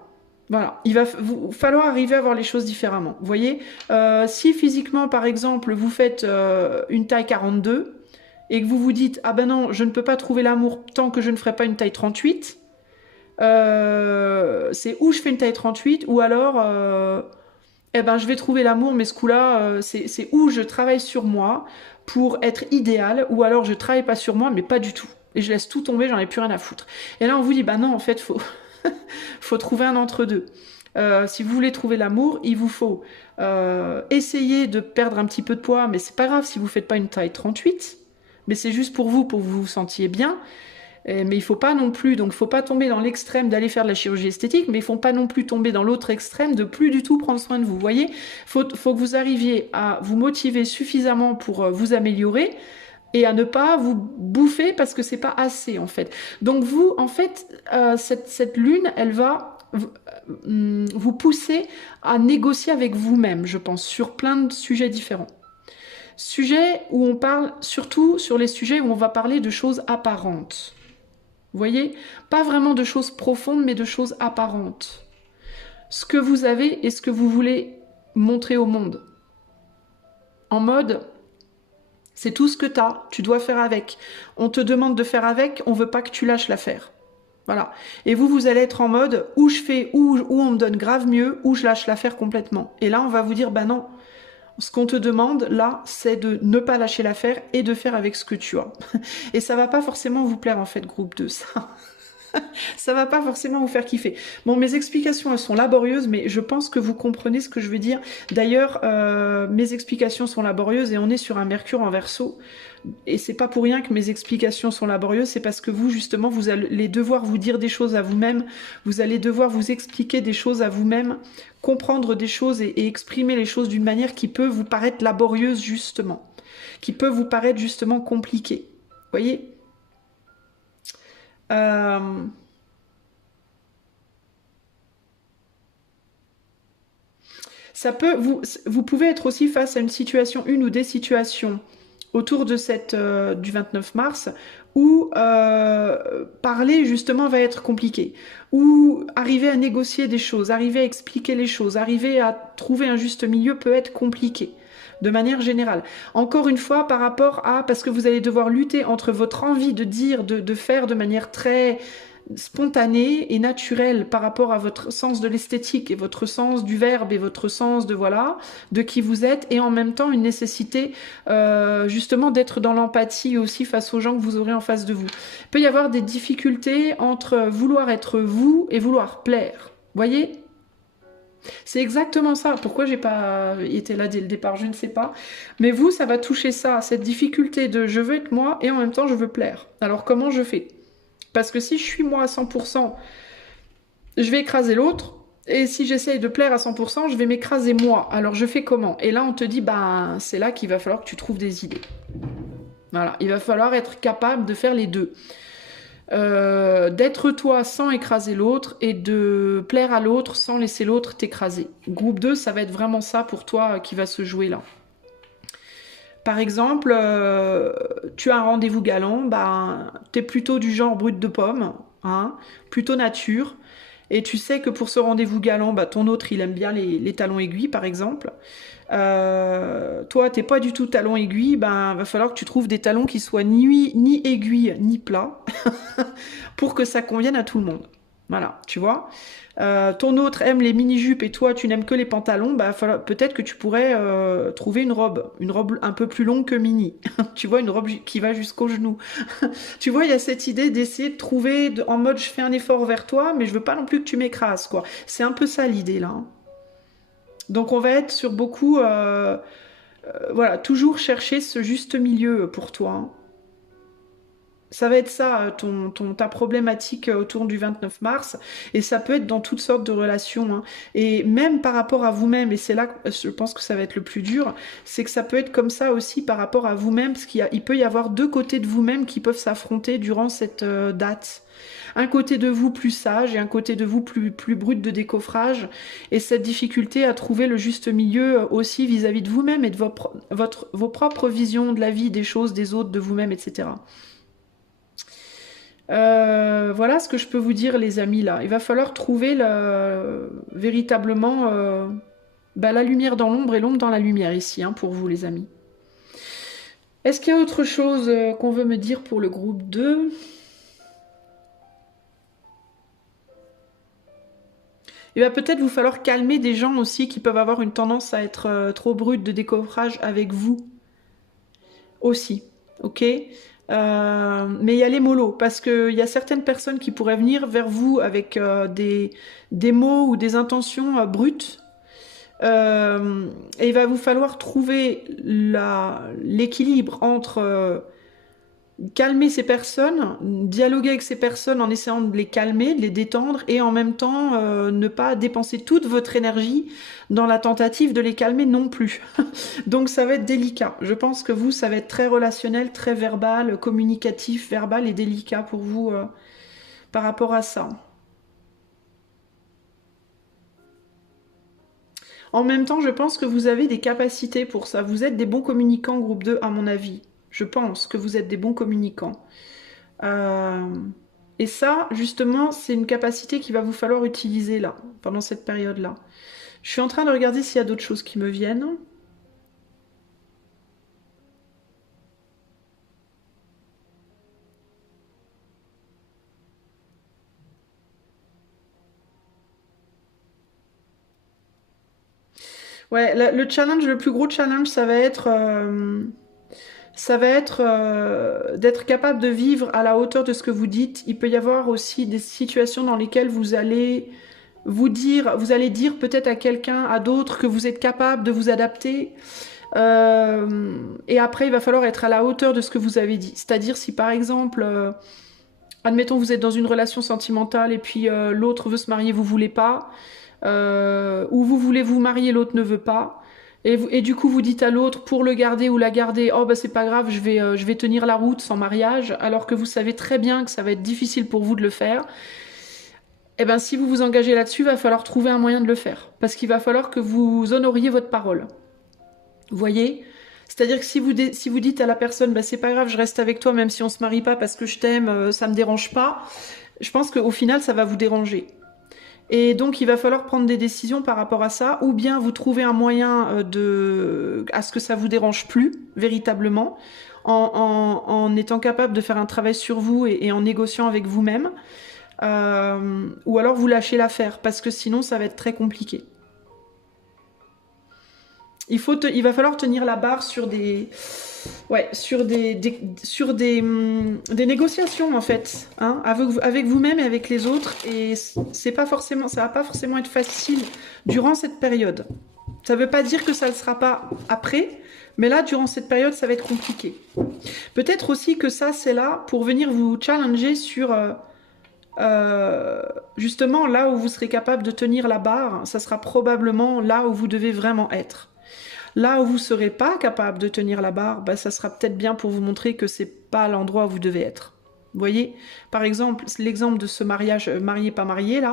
Voilà, il va vous falloir arriver à voir les choses différemment. Vous voyez, si physiquement, par exemple, vous faites une taille 42 et que vous vous dites « Ah ben non, je ne peux pas trouver l'amour tant que je ne ferai pas une taille 38 », c'est où je fais une taille 38 ou alors eh ben, je vais trouver l'amour, mais ce coup-là, c'est où je travaille sur moi pour être idéal, ou alors je travaille pas sur moi, mais pas du tout. Et je laisse tout tomber, j'en ai plus rien à foutre. Et là, on vous dit, bah non, en fait, faut trouver un entre-deux. Si vous voulez trouver l'amour, il vous faut essayer de perdre un petit peu de poids, mais c'est pas grave si vous faites pas une taille 38, mais c'est juste pour que vous vous sentiez bien. Mais il faut pas non plus, donc il faut pas tomber dans l'extrême d'aller faire de la chirurgie esthétique, mais il faut pas non plus tomber dans l'autre extrême de plus du tout prendre soin de vous. Vous voyez, faut que vous arriviez à vous motiver suffisamment pour vous améliorer et à ne pas vous bouffer parce que c'est pas assez en fait. Donc vous, en fait, cette lune, elle va vous pousser à négocier avec vous-même, je pense, sur plein de sujets différents. Sujets où on parle surtout sur les sujets où on va parler de choses apparentes. Vous voyez? Pas vraiment de choses profondes, mais de choses apparentes. Ce que vous avez et ce que vous voulez montrer au monde. En mode, c'est tout ce que t'as, tu dois faire avec. On te demande de faire avec, on veut pas que tu lâches l'affaire. Voilà. Et vous allez être en mode, où je fais, où on me donne grave mieux, où je lâche l'affaire complètement. Et là, on va vous dire, bah non, ce qu'on te demande, là, c'est de ne pas lâcher l'affaire et de faire avec ce que tu as. Et ça va pas forcément vous plaire, en fait, groupe 2, ça. Ça va pas forcément vous faire kiffer. Bon, mes explications, elles sont laborieuses, mais je pense que vous comprenez ce que je veux dire. D'ailleurs, mes explications sont laborieuses et on est sur un Mercure en Verseau. Et c'est pas pour rien que mes explications sont laborieuses, c'est parce que vous, justement, vous allez devoir vous dire des choses à vous-même, vous allez devoir vous expliquer des choses à vous-même, comprendre des choses et exprimer les choses d'une manière qui peut vous paraître laborieuse, justement. Qui peut vous paraître, justement, compliquée. Vous voyez ? Ça peut, vous pouvez être aussi face à une situation, une ou des situations autour de du 29 mars où parler justement va être compliqué, où arriver à négocier des choses, arriver à expliquer les choses, arriver à trouver un juste milieu peut être compliqué. De manière générale. Encore une fois, par rapport à... Parce que vous allez devoir lutter entre votre envie de dire, de faire de manière très spontanée et naturelle par rapport à votre sens de l'esthétique et votre sens du verbe et votre sens de voilà, de qui vous êtes, et en même temps une nécessité justement d'être dans l'empathie aussi face aux gens que vous aurez en face de vous. Il peut y avoir des difficultés entre vouloir être vous et vouloir plaire. Voyez ? C'est exactement ça. Pourquoi j'ai pas été là dès le départ, je ne sais pas. Mais vous, ça va toucher ça, cette difficulté de je veux être moi et en même temps je veux plaire. Alors comment je fais? Parce que si je suis moi à 100%, je vais écraser l'autre. Et si j'essaye de plaire à 100%, je vais m'écraser moi. Alors je fais comment? Et là on te dit, bah c'est là qu'il va falloir que tu trouves des idées. Voilà, il va falloir être capable de faire les deux. D'être toi sans écraser l'autre et de plaire à l'autre sans laisser l'autre t'écraser. Groupe 2, ça va être vraiment ça pour toi qui va se jouer là. Par exemple, tu as un rendez-vous galant, bah, t'es plutôt du genre brut de pomme, hein, plutôt nature, et tu sais que pour ce rendez-vous galant, bah, ton autre, il aime bien les talons aiguilles, par exemple. Toi, t'es pas du tout talon aiguille, ben va falloir que tu trouves des talons qui soient ni aiguilles ni plats pour que ça convienne à tout le monde. Voilà, tu vois. Ton autre aime les mini-jupes et toi tu n'aimes que les pantalons, bah peut-être que tu pourrais trouver une robe un peu plus longue que mini. Tu vois, une robe qui va jusqu'au genou. Tu vois, il y a cette idée d'essayer de trouver en mode je fais un effort vers toi, mais je veux pas non plus que tu m'écrases, quoi. C'est un peu ça l'idée là. Hein. Donc on va être sur beaucoup, voilà, toujours chercher ce juste milieu pour toi. Hein. Ça va être ça, ta problématique autour du 29 mars, et ça peut être dans toutes sortes de relations. Hein. Et même par rapport à vous-même, et c'est là que je pense que ça va être le plus dur, c'est que ça peut être comme ça aussi par rapport à vous-même, parce il peut y avoir deux côtés de vous-même qui peuvent s'affronter durant cette date. Un côté de vous plus sage et un côté de vous plus brut de décoffrage, et cette difficulté à trouver le juste milieu aussi vis-à-vis de vous-même et de vos propres visions de la vie, des choses, des autres, de vous-même, etc. Voilà ce que je peux vous dire, les amis, là. Il va falloir trouver véritablement la lumière dans l'ombre et l'ombre dans la lumière ici, hein, pour vous, les amis. Est-ce qu'il y a autre chose qu'on veut me dire pour le groupe 2 ? Il va peut-être vous falloir calmer des gens aussi qui peuvent avoir une tendance à être trop brutes de décoffrage avec vous. Aussi, ok ? Mais y aller mollo, parce qu'il y a certaines personnes qui pourraient venir vers vous avec des mots ou des intentions brutes. Et il va vous falloir trouver l'équilibre entre calmer ces personnes, dialoguer avec ces personnes en essayant de les calmer, de les détendre, et en même temps ne pas dépenser toute votre énergie dans la tentative de les calmer non plus. Donc ça va être délicat. Je pense que vous, ça va être très relationnel, très verbal, communicatif, verbal et délicat pour vous par rapport à ça. En même temps, je pense que vous avez des capacités pour ça. Vous êtes des bons communicants, groupe 2, à mon avis. Je pense que vous êtes des bons communicants. Euh, Et ça, justement, c'est une capacité qu'il va vous falloir utiliser là, pendant cette période-là. Je suis en train de regarder s'il y a d'autres choses qui me viennent. Ouais, le challenge, le plus gros challenge, ça va être d'être capable de vivre à la hauteur de ce que vous dites. Il peut y avoir aussi des situations dans lesquelles vous allez dire peut-être à quelqu'un, à d'autres, que vous êtes capable de vous adapter. Et après, il va falloir être à la hauteur de ce que vous avez dit. C'est-à-dire si par exemple, admettons vous êtes dans une relation sentimentale et puis l'autre veut se marier, vous voulez pas, ou vous voulez vous marier, l'autre ne veut pas. Et du coup, vous dites à l'autre, pour le garder ou la garder, oh bah c'est pas grave, je vais tenir la route sans mariage, alors que vous savez très bien que ça va être difficile pour vous de le faire. Eh ben, si vous vous engagez là-dessus, il va falloir trouver un moyen de le faire. Parce qu'il va falloir que vous honoriez votre parole. Vous voyez? C'est-à-dire que si vous dites à la personne, bah c'est pas grave, je reste avec toi même si on se marie pas parce que je t'aime, ça me dérange pas, je pense qu'au final, ça va vous déranger. Et donc, il va falloir prendre des décisions par rapport à ça, ou bien vous trouver un moyen à ce que ça vous dérange plus, véritablement, en étant capable de faire un travail sur vous et en négociant avec vous-même, ou alors vous lâchez l'affaire, parce que sinon, ça va être très compliqué. Il va falloir tenir la barre sur des négociations en fait, hein, avec vous-même et avec les autres. Et c'est pas forcément, ça va pas forcément être facile durant cette période. Ça veut pas dire que ça ne sera pas après, mais là, durant cette période, ça va être compliqué. Peut-être aussi que ça, c'est là pour venir vous challenger sur justement là où vous serez capable de tenir la barre. Ça sera probablement là où vous devez vraiment être. Là où vous ne serez pas capable de tenir la barre, bah, ça sera peut-être bien pour vous montrer que c'est pas l'endroit où vous devez être. Vous voyez? Par exemple, l'exemple de ce mariage marié pas marié là,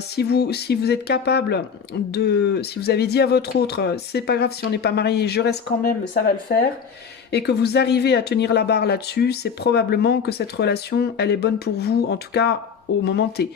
si vous êtes capable de, si vous avez dit à votre autre, c'est pas grave si on n'est pas marié, je reste quand même, ça va le faire, et que vous arrivez à tenir la barre là-dessus, c'est probablement que cette relation, elle est bonne pour vous, en tout cas au moment T.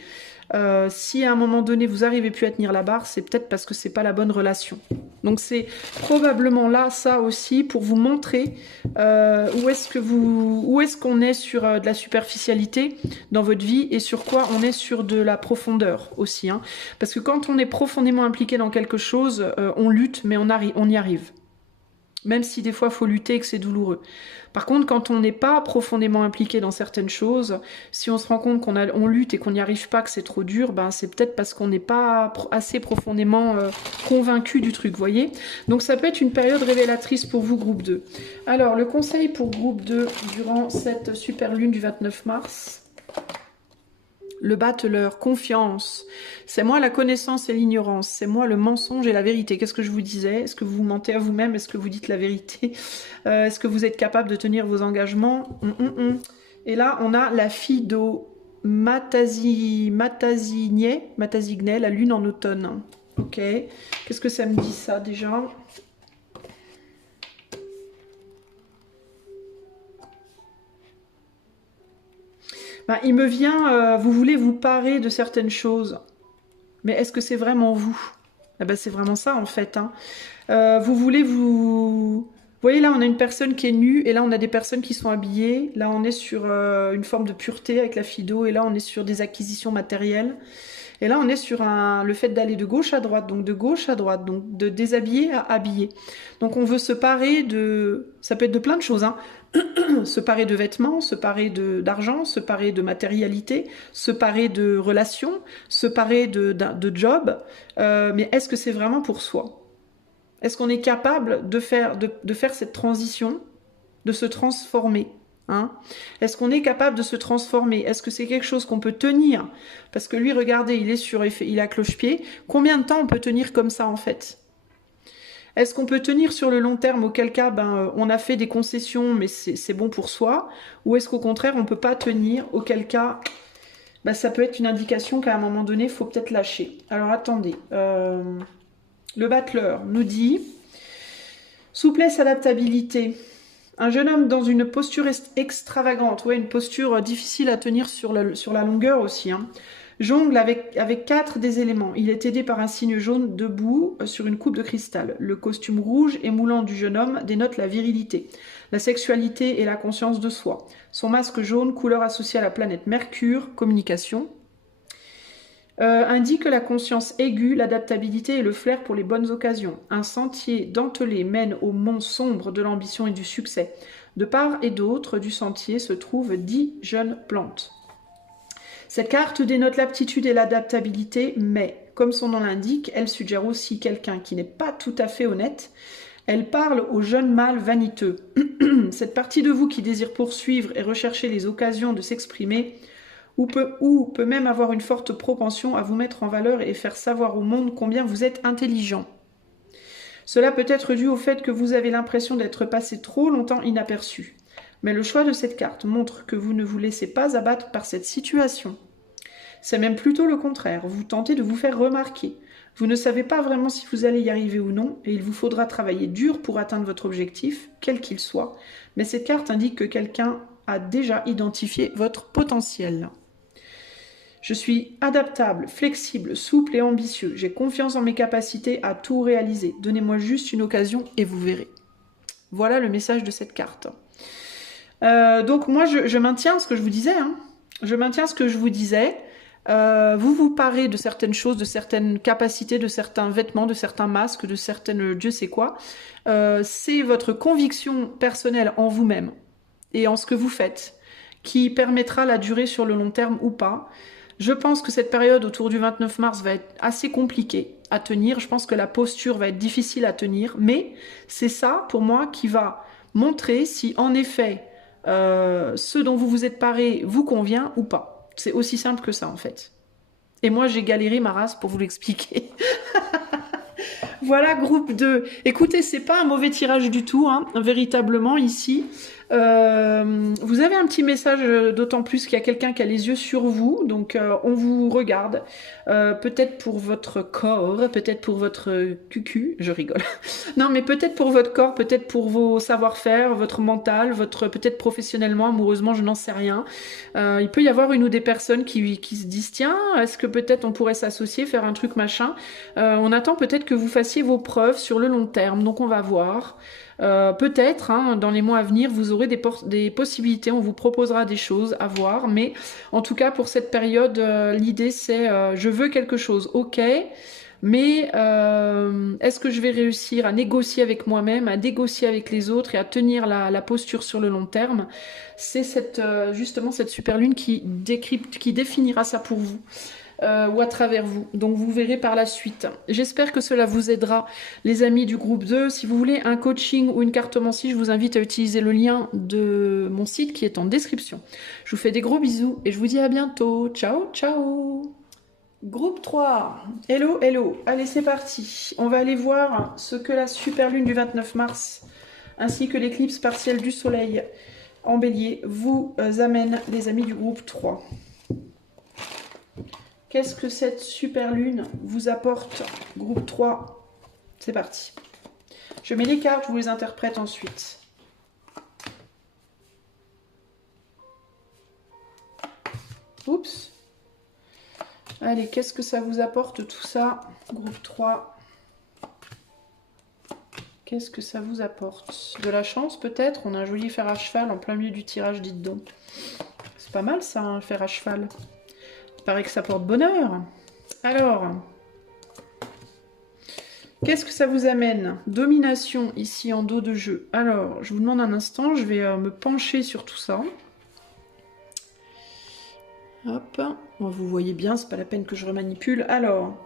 Si à un moment donné vous arrivez plus à tenir la barre, c'est peut-être parce que c'est pas la bonne relation. Donc c'est probablement là, ça aussi, pour vous montrer où est-ce qu'on est sur de la superficialité dans votre vie et sur quoi on est sur de la profondeur aussi. Hein. Parce que quand on est profondément impliqué dans quelque chose, on lutte, mais on y arrive. Même si des fois il faut lutter et que c'est douloureux. Par contre, quand on n'est pas profondément impliqué dans certaines choses, si on se rend compte on lutte et qu'on n'y arrive pas, que c'est trop dur, ben c'est peut-être parce qu'on n'est pas assez profondément convaincu du truc, voyez. Donc ça peut être une période révélatrice pour vous, groupe 2. Alors, le conseil pour groupe 2 durant cette super lune du 29 mars... Le battleur, confiance. C'est moi la connaissance et l'ignorance. C'est moi le mensonge et la vérité. Qu'est-ce que je vous disais? Est-ce que vous mentez à vous-même? Est-ce que vous dites la vérité? Est-ce que vous êtes capable de tenir vos engagements? Et là, on a la Fido Matazigne, la lune en automne. Ok. Qu'est-ce que ça me dit ça déjà? Ben, il me vient, vous voulez vous parer de certaines choses. Mais est-ce que c'est vraiment vous? Eh ben, c'est vraiment ça en fait. Hein. Vous voulez vous... Vous voyez là on a une personne qui est nue et là on a des personnes qui sont habillées. Là on est sur une forme de pureté avec la Fido et là on est sur des acquisitions matérielles. Et là, on est sur le fait d'aller de gauche à droite, donc de gauche à droite, donc de déshabiller à habiller. Donc on veut se parer de... Ça peut être de plein de choses, hein. Se parer de vêtements, se parer d'argent, se parer de matérialité, se parer de relations, se parer de job. Mais est-ce que c'est vraiment pour soi? Est-ce qu'on est capable de faire cette transition, de se transformer, hein? Est-ce qu'on est capable de se transformer? Est-ce que c'est quelque chose qu'on peut tenir? Parce que lui, regardez, il a cloche-pied. Combien de temps on peut tenir comme ça, en fait? Est-ce qu'on peut tenir sur le long terme, auquel cas on a fait des concessions, mais c'est bon pour soi? Ou est-ce qu'au contraire, on ne peut pas tenir, auquel cas ça peut être une indication qu'à un moment donné, il faut peut-être lâcher. Alors attendez, le battleur nous dit souplesse, adaptabilité. Un jeune homme dans une posture extravagante, ouais, une posture difficile à tenir sur la longueur aussi, hein. Jongle avec 4 des éléments. Il est aidé par un signe jaune debout sur une coupe de cristal. Le costume rouge et moulant du jeune homme dénote la virilité, la sexualité et la conscience de soi. Son masque jaune, couleur associée à la planète Mercure, communication, indique la conscience aiguë, l'adaptabilité et le flair pour les bonnes occasions. Un sentier dentelé mène au mont sombre de l'ambition et du succès. De part et d'autre du sentier se trouvent 10 jeunes plantes. Cette carte dénote l'aptitude et l'adaptabilité, mais, comme son nom l'indique, elle suggère aussi quelqu'un qui n'est pas tout à fait honnête. Elle parle au jeune mâle vaniteux. Cette partie de vous qui désire poursuivre et rechercher les occasions de s'exprimer, ou peut même avoir une forte propension à vous mettre en valeur et faire savoir au monde combien vous êtes intelligent. Cela peut être dû au fait que vous avez l'impression d'être passé trop longtemps inaperçu. Mais le choix de cette carte montre que vous ne vous laissez pas abattre par cette situation. C'est même plutôt le contraire, vous tentez de vous faire remarquer. Vous ne savez pas vraiment si vous allez y arriver ou non, et il vous faudra travailler dur pour atteindre votre objectif, quel qu'il soit, mais cette carte indique que quelqu'un a déjà identifié votre potentiel. Je suis adaptable, flexible, souple et ambitieux. J'ai confiance en mes capacités à tout réaliser. Donnez-moi juste une occasion et vous verrez. Voilà le message de cette carte. Donc moi, je maintiens ce que je vous disais. Hein. Je maintiens ce que je vous disais. Vous vous parez de certaines choses, de certaines capacités, de certains vêtements, de certains masques, de certaines Dieu sait quoi. C'est votre conviction personnelle en vous-même et en ce que vous faites qui permettra la durée sur le long terme ou pas. Je pense que cette période autour du 29 mars va être assez compliquée à tenir. Je pense que la posture va être difficile à tenir. Mais c'est ça, pour moi, qui va montrer si, en effet, ce dont vous vous êtes paré vous convient ou pas. C'est aussi simple que ça, en fait. Et moi, j'ai galéré ma race pour vous l'expliquer. Voilà, groupe 2. Écoutez, c'est pas un mauvais tirage du tout, hein, véritablement, ici. Vous avez un petit message, d'autant plus qu'il y a quelqu'un qui a les yeux sur vous, donc on vous regarde, peut-être pour votre corps, peut-être pour votre cucu, je rigole, non mais peut-être pour votre corps, peut-être pour vos savoir-faire, votre mental, peut-être professionnellement, amoureusement, je n'en sais rien. Il peut y avoir une ou des personnes qui se disent, tiens, est-ce que peut-être on pourrait s'associer, faire un truc machin. On attend peut-être que vous fassiez vos preuves sur le long terme, donc on va voir. Peut-être, hein, dans les mois à venir, vous aurez des possibilités, on vous proposera des choses à voir, mais en tout cas, pour cette période, l'idée c'est je veux quelque chose, ok, mais est-ce que je vais réussir à négocier avec moi-même, à négocier avec les autres et à tenir la posture sur le long terme? C'est justement cette super lune qui définira ça pour vous. Ou à travers vous. Donc vous verrez par la suite. J'espère que cela vous aidera, les amis du groupe 2. Si vous voulez un coaching ou une cartomancie, je vous invite à utiliser le lien de mon site qui est en description. Je vous fais des gros bisous et je vous dis à bientôt. Ciao, ciao. Groupe 3. Hello, hello. Allez, c'est parti. On va aller voir ce que la super lune du 29 mars ainsi que l'éclipse partielle du soleil en bélier vous amène, les amis du groupe 3. Qu'est-ce que cette super lune vous apporte, groupe 3? C'est parti. Je mets les cartes, je vous les interprète ensuite. Oups. Allez, qu'est-ce que ça vous apporte tout ça, groupe 3? Qu'est-ce que ça vous apporte? De la chance peut-être? On a un joli fer à cheval en plein milieu du tirage, dites donc. C'est pas mal ça, un fer à cheval. Il paraît que ça porte bonheur. Alors, qu'est-ce que ça vous amène? Domination ici en dos de jeu. Alors, je vous demande un instant, je vais me pencher sur tout ça. Hop, bon, vous voyez bien, c'est pas la peine que je remanipule. Alors,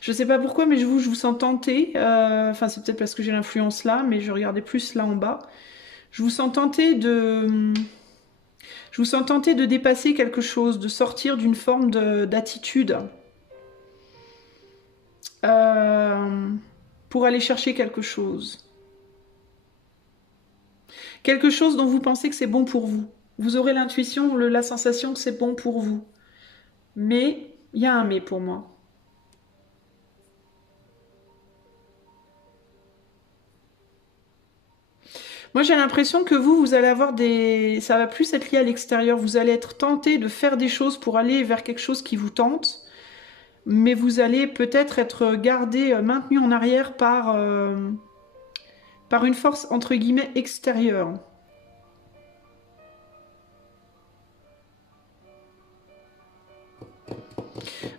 je sais pas pourquoi, mais je vous sens tenté. Enfin, c'est peut-être parce que j'ai l'influence là, mais je regardais plus là en bas. Je vous sens tenté de... Je vous sens tenté de dépasser quelque chose, de sortir d'une forme d'attitude euh, pour aller chercher quelque chose. Quelque chose dont vous pensez que c'est bon pour vous. Vous aurez l'intuition, la sensation que c'est bon pour vous. Mais, il y a un mais pour moi. Moi, j'ai l'impression que vous allez avoir des... Ça va plus être lié à l'extérieur. Vous allez être tenté de faire des choses pour aller vers quelque chose qui vous tente. Mais vous allez peut-être être gardé, maintenu en arrière par une force, entre guillemets, extérieure.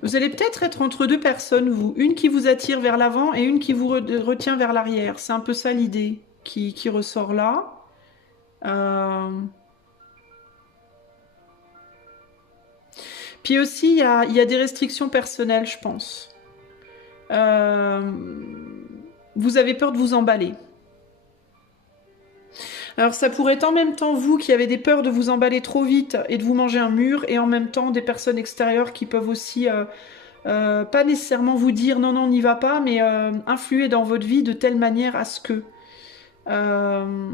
Vous allez peut-être être entre deux personnes, vous. Une qui vous attire vers l'avant et une qui vous retient vers l'arrière. C'est un peu ça l'idée qui ressort là. Euh, Puis aussi, il y a des restrictions personnelles, je pense. Euh, Vous avez peur de vous emballer. Alors ça pourrait être en même temps vous qui avez des peurs de vous emballer trop vite et de vous manger un mur, et en même temps des personnes extérieures qui peuvent aussi, pas nécessairement vous dire non, non, on n'y va pas, mais influer dans votre vie de telle manière à ce que... euh,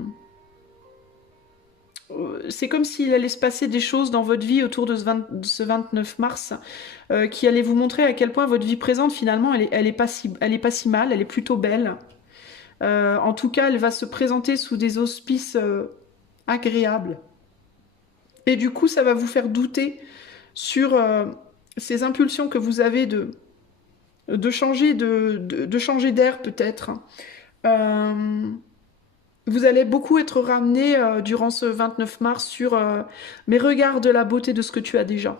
c'est comme s'il allait se passer des choses dans votre vie autour de ce 29 mars qui allaient vous montrer à quel point votre vie présente, finalement, elle est pas si mal, elle est plutôt belle. En tout cas, elle va se présenter sous des auspices agréables. Et du coup, ça va vous faire douter sur ces impulsions que vous avez de changer de changer d'air peut-être. Euh, Vous allez beaucoup être ramené durant ce 29 mars sur mais regarde la beauté de ce que tu as déjà.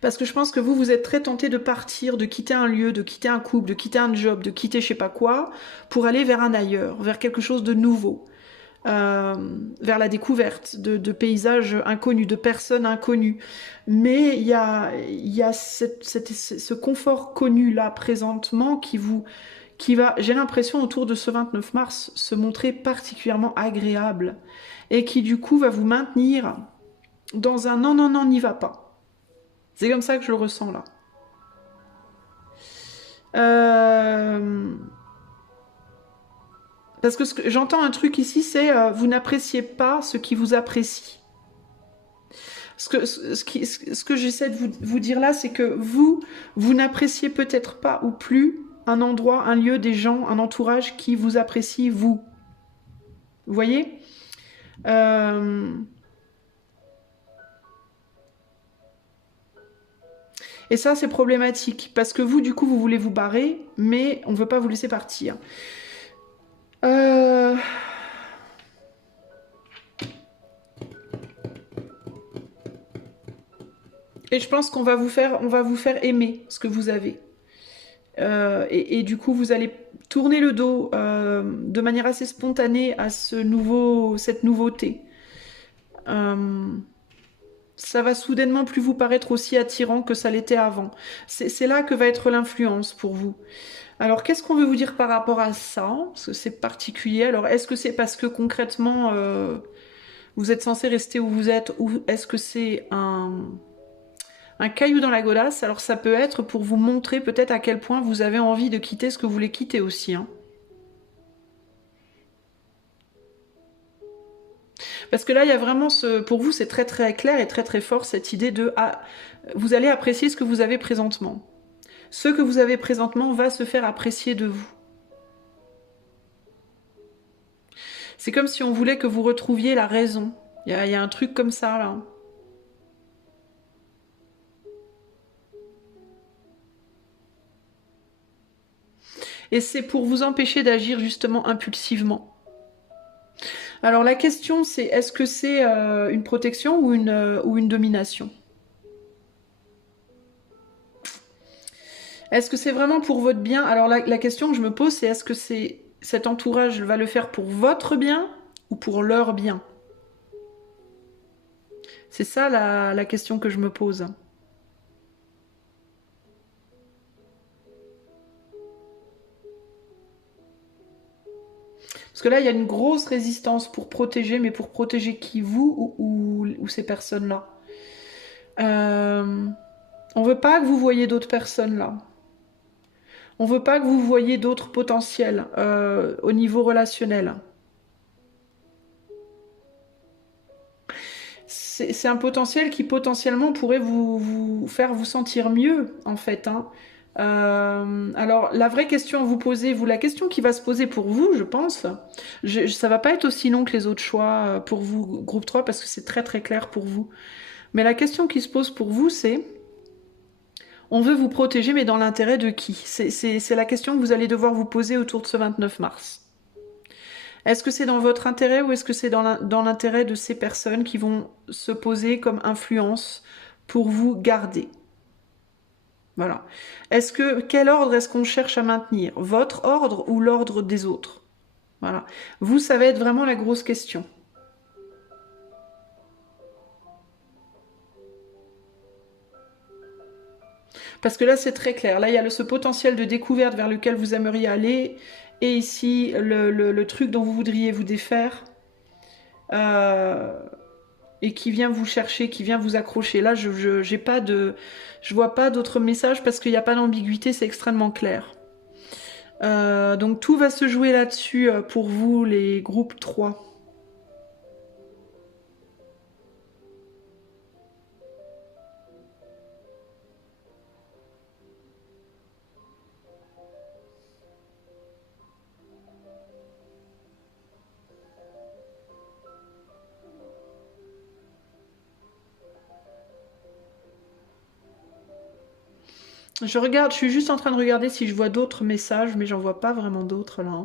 Parce que je pense que vous êtes très tenté de partir, de quitter un lieu, de quitter un couple, de quitter un job, de quitter je sais pas quoi, pour aller vers un ailleurs, vers quelque chose de nouveau. euh, Vers la découverte de paysages inconnus, de personnes inconnues. Mais il y a ce confort connu là présentement qui va, j'ai l'impression, autour de ce 29 mars, se montrer particulièrement agréable et qui du coup va vous maintenir dans un non, non, non, n'y va pas. C'est comme ça que je le ressens là. Euh, Parce que, j'entends un truc ici, c'est vous n'appréciez pas ce qui vous apprécie. Ce que j'essaie de vous dire là, c'est que vous n'appréciez peut-être pas ou plus un endroit, un lieu, des gens, un entourage qui vous apprécie, vous. Vous voyez? Euh, Et ça, c'est problématique, parce que vous, du coup, vous voulez vous barrer, mais on ne veut pas vous laisser partir. Euh, Et je pense on va vous faire aimer ce que vous avez. Et du coup, vous allez tourner le dos de manière assez spontanée à cette nouveauté. Euh, Ça va soudainement plus vous paraître aussi attirant que ça l'était avant. C'est là que va être l'influence pour vous. Alors, qu'est-ce qu'on veut vous dire par rapport à ça? Parce que c'est particulier. Alors, est-ce que c'est parce que concrètement, vous êtes censé rester où vous êtes, ou est-ce que c'est un caillou dans la godasse? Alors, ça peut être pour vous montrer peut-être à quel point vous avez envie de quitter ce que vous voulez quitter aussi, hein. Parce que là, il y a vraiment pour vous, c'est très très clair et très très fort cette idée de vous allez apprécier ce que vous avez présentement. Ce que vous avez présentement va se faire apprécier de vous. C'est comme si on voulait que vous retrouviez la raison. Il y a un truc comme ça là. Et c'est pour vous empêcher d'agir justement impulsivement. Alors la question c'est, est-ce que c'est une protection ou une domination? Est-ce que c'est vraiment pour votre bien? Alors la question que je me pose, c'est est-ce que cet entourage va le faire pour votre bien ou pour leur bien? C'est ça la question que je me pose. Parce que là, il y a une grosse résistance pour protéger, mais pour protéger qui, vous ou ces personnes-là? On veut pas que vous voyiez d'autres personnes là. On veut pas que vous voyiez d'autres potentiels au niveau relationnel. C'est un potentiel qui potentiellement pourrait vous faire vous sentir mieux, en fait. Hein. Alors, la vraie question à vous poser, la question qui va se poser pour vous, je pense, ça va pas être aussi long que les autres choix pour vous, groupe 3, parce que c'est très très clair pour vous. Mais la question qui se pose pour vous, c'est, on veut vous protéger, mais dans l'intérêt de qui? C'est la question que vous allez devoir vous poser autour de ce 29 mars. Est-ce que c'est dans votre intérêt ou est-ce que c'est dans l'intérêt de ces personnes qui vont se poser comme influence pour vous garder? Voilà. Quel ordre est-ce qu'on cherche à maintenir? Votre ordre ou l'ordre des autres? Voilà. Vous, ça va être vraiment la grosse question. Parce que là, c'est très clair. Là, il y a ce potentiel de découverte vers lequel vous aimeriez aller. Et ici, le truc dont vous voudriez vous défaire. Et qui vient vous chercher, qui vient vous accrocher. Là, je vois pas d'autres messages parce qu'il n'y a pas d'ambiguïté, c'est extrêmement clair. Donc tout va se jouer là-dessus pour vous, les groupes 3. Je regarde, je suis juste en train de regarder si je vois d'autres messages, mais j'en vois pas vraiment d'autres là.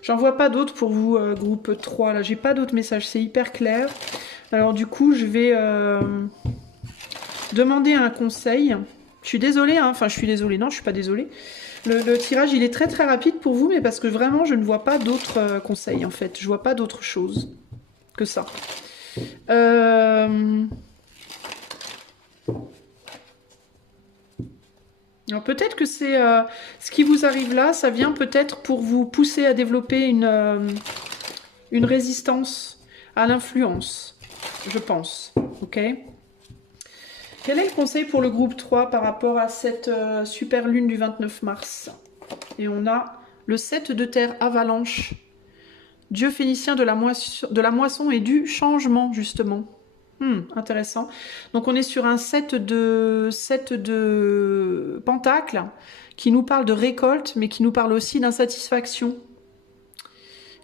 J'en vois pas d'autres pour vous, groupe 3, là. J'ai pas d'autres messages, c'est hyper clair. Alors du coup, je vais demander un conseil. Je suis désolée, hein. Enfin je suis désolée, non, je suis pas désolée. Le tirage, il est très très rapide pour vous, mais parce que vraiment, je ne vois pas d'autres conseils, en fait. Je vois pas d'autre chose que ça. Alors peut-être que c'est ce qui vous arrive là, ça vient peut-être pour vous pousser à développer une résistance à l'influence, je pense. Ok. Quel est le conseil pour le groupe 3 par rapport à cette super lune du 29 mars? Et on a le 7 de terre avalanche, dieu phénicien de la moisson et du changement, justement. Intéressant. Donc on est sur un 7 de pentacles qui nous parle de récolte, mais qui nous parle aussi d'insatisfaction.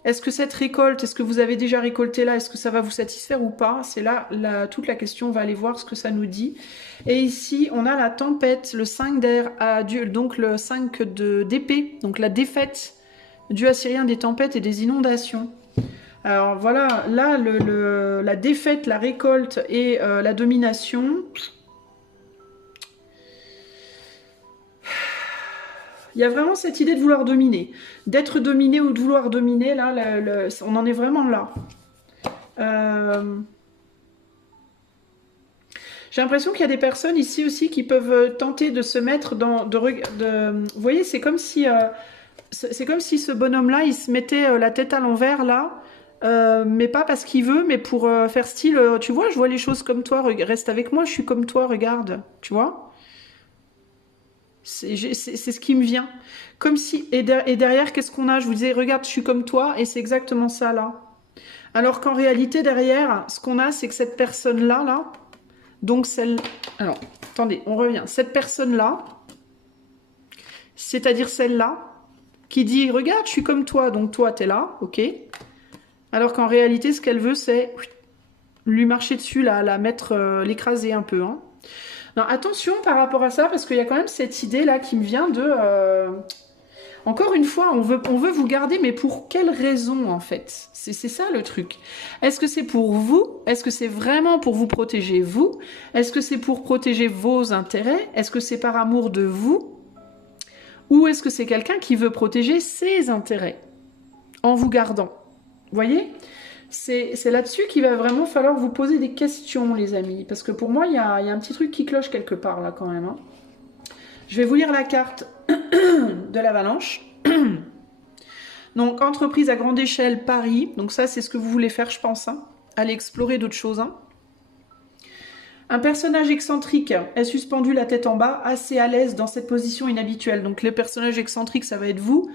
Est-ce que cette récolte, est-ce que vous avez déjà récolté là, est-ce que ça va vous satisfaire ou pas? C'est là toute la question, on va aller voir ce que ça nous dit. Et ici, on a la tempête, le 5 d'air, donc le 5 d'épée, donc la défaite du assyrien des tempêtes et des inondations. Alors voilà, là, la défaite, la récolte et la domination. Il y a vraiment cette idée de vouloir dominer. D'être dominé ou de vouloir dominer, là, on en est vraiment là. J'ai l'impression qu'il y a des personnes ici aussi qui peuvent tenter de se mettre dans... vous voyez, c'est comme si ce bonhomme-là, il se mettait la tête à l'envers, là, mais pas parce qu'il veut, mais pour faire style, tu vois, je vois les choses comme toi, reste avec moi, je suis comme toi, regarde, tu vois. C'est ce qui me vient. Comme si, et derrière, qu'est-ce qu'on a? Je vous disais, regarde, je suis comme toi, et c'est exactement ça, là. Alors qu'en réalité, derrière, ce qu'on a, c'est que cette personne-là, là, donc celle... Alors, attendez, on revient. Cette personne-là, c'est-à-dire celle-là, qui dit, regarde, je suis comme toi, donc toi, t'es là, ok. Alors qu'en réalité, ce qu'elle veut, c'est lui marcher dessus, là, la mettre, l'écraser un peu. Hein. Non, attention par rapport à ça, parce qu'il y a quand même cette idée-là qui me vient de... Encore une fois, on veut vous garder, mais pour quelle raison, en fait? C'est ça, le truc. Est-ce que c'est pour vous? Est-ce que c'est vraiment pour vous protéger, vous? Est-ce que c'est pour protéger vos intérêts? Est-ce que c'est par amour de vous? Ou est-ce que c'est quelqu'un qui veut protéger ses intérêts en vous gardant? Vous voyez? C'est là-dessus qu'il va vraiment falloir vous poser des questions, les amis. Parce que pour moi, il y a un petit truc qui cloche quelque part, là, quand même. Hein. Je vais vous lire la carte de l'avalanche. Donc, entreprise à grande échelle, Paris. Donc ça, c'est ce que vous voulez faire, je pense. Hein. Aller explorer d'autres choses. Hein. Un personnage excentrique est suspendu la tête en bas, assez à l'aise dans cette position inhabituelle. Donc, le personnage excentrique, ça va être vous.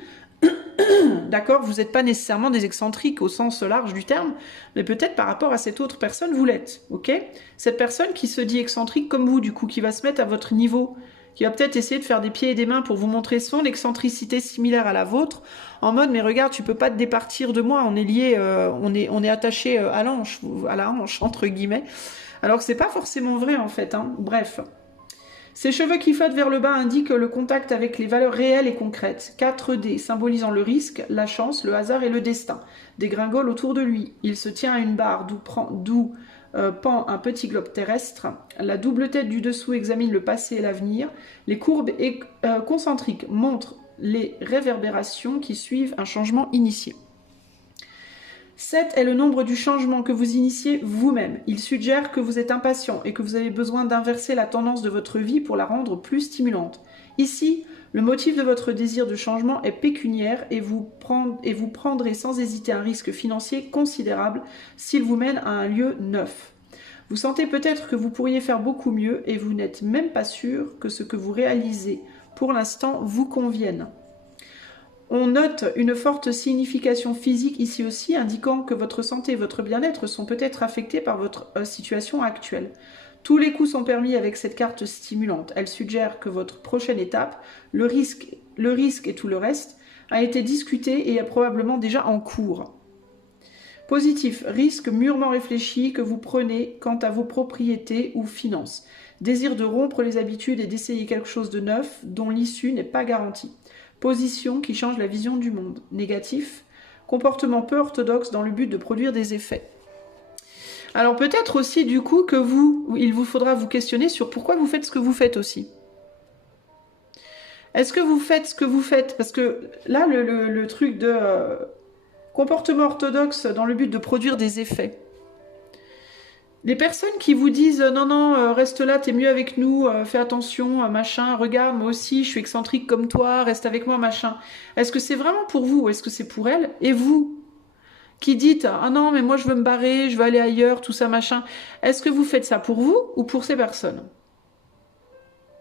D'accord, vous n'êtes pas nécessairement des excentriques au sens large du terme, mais peut-être par rapport à cette autre personne, vous l'êtes, ok? Cette personne qui se dit excentrique comme vous, du coup, qui va se mettre à votre niveau, qui va peut-être essayer de faire des pieds et des mains pour vous montrer son excentricité similaire à la vôtre, en mode, mais regarde, tu peux pas te départir de moi, on est lié, on est attaché à la hanche, entre guillemets, alors que c'est pas forcément vrai, en fait, hein. Bref. Ses cheveux qui flottent vers le bas indiquent le contact avec les valeurs réelles et concrètes. 4D symbolisant le risque, la chance, le hasard et le destin. Dégringole autour de lui. Il se tient à une barre d'où pend un petit globe terrestre. La double tête du dessous examine le passé et l'avenir. Les courbes concentriques montrent les réverbérations qui suivent un changement initié. 7 est le nombre du changement que vous initiez vous-même. Il suggère que vous êtes impatient et que vous avez besoin d'inverser la tendance de votre vie pour la rendre plus stimulante. Ici, le motif de votre désir de changement est pécuniaire et vous prendrez sans hésiter un risque financier considérable s'il vous mène à un lieu neuf. Vous sentez peut-être que vous pourriez faire beaucoup mieux et vous n'êtes même pas sûr que ce que vous réalisez pour l'instant vous convienne. On note une forte signification physique ici aussi, indiquant que votre santé et votre bien-être sont peut-être affectés par votre situation actuelle. Tous les coups sont permis avec cette carte stimulante. Elle suggère que votre prochaine étape, le risque et tout le reste, a été discuté et est probablement déjà en cours. Positif, risque mûrement réfléchi que vous prenez quant à vos propriétés ou finances. Désir de rompre les habitudes et d'essayer quelque chose de neuf dont l'issue n'est pas garantie. Position qui change la vision du monde. Négatif, comportement peu orthodoxe dans le but de produire des effets. Alors peut-être aussi du coup que il vous faudra vous questionner sur pourquoi vous faites ce que vous faites aussi. Est-ce que vous faites ce que vous faites? Parce que là, le truc de comportement orthodoxe dans le but de produire des effets. Les personnes qui vous disent non, reste là, t'es mieux avec nous, fais attention, machin, regarde, moi aussi, je suis excentrique comme toi, reste avec moi, machin. Est-ce que c'est vraiment pour vous ou est-ce que c'est pour elles? Et vous, qui dites ah non, mais moi je veux me barrer, je veux aller ailleurs, tout ça, machin. Est-ce que vous faites ça pour vous ou pour ces personnes?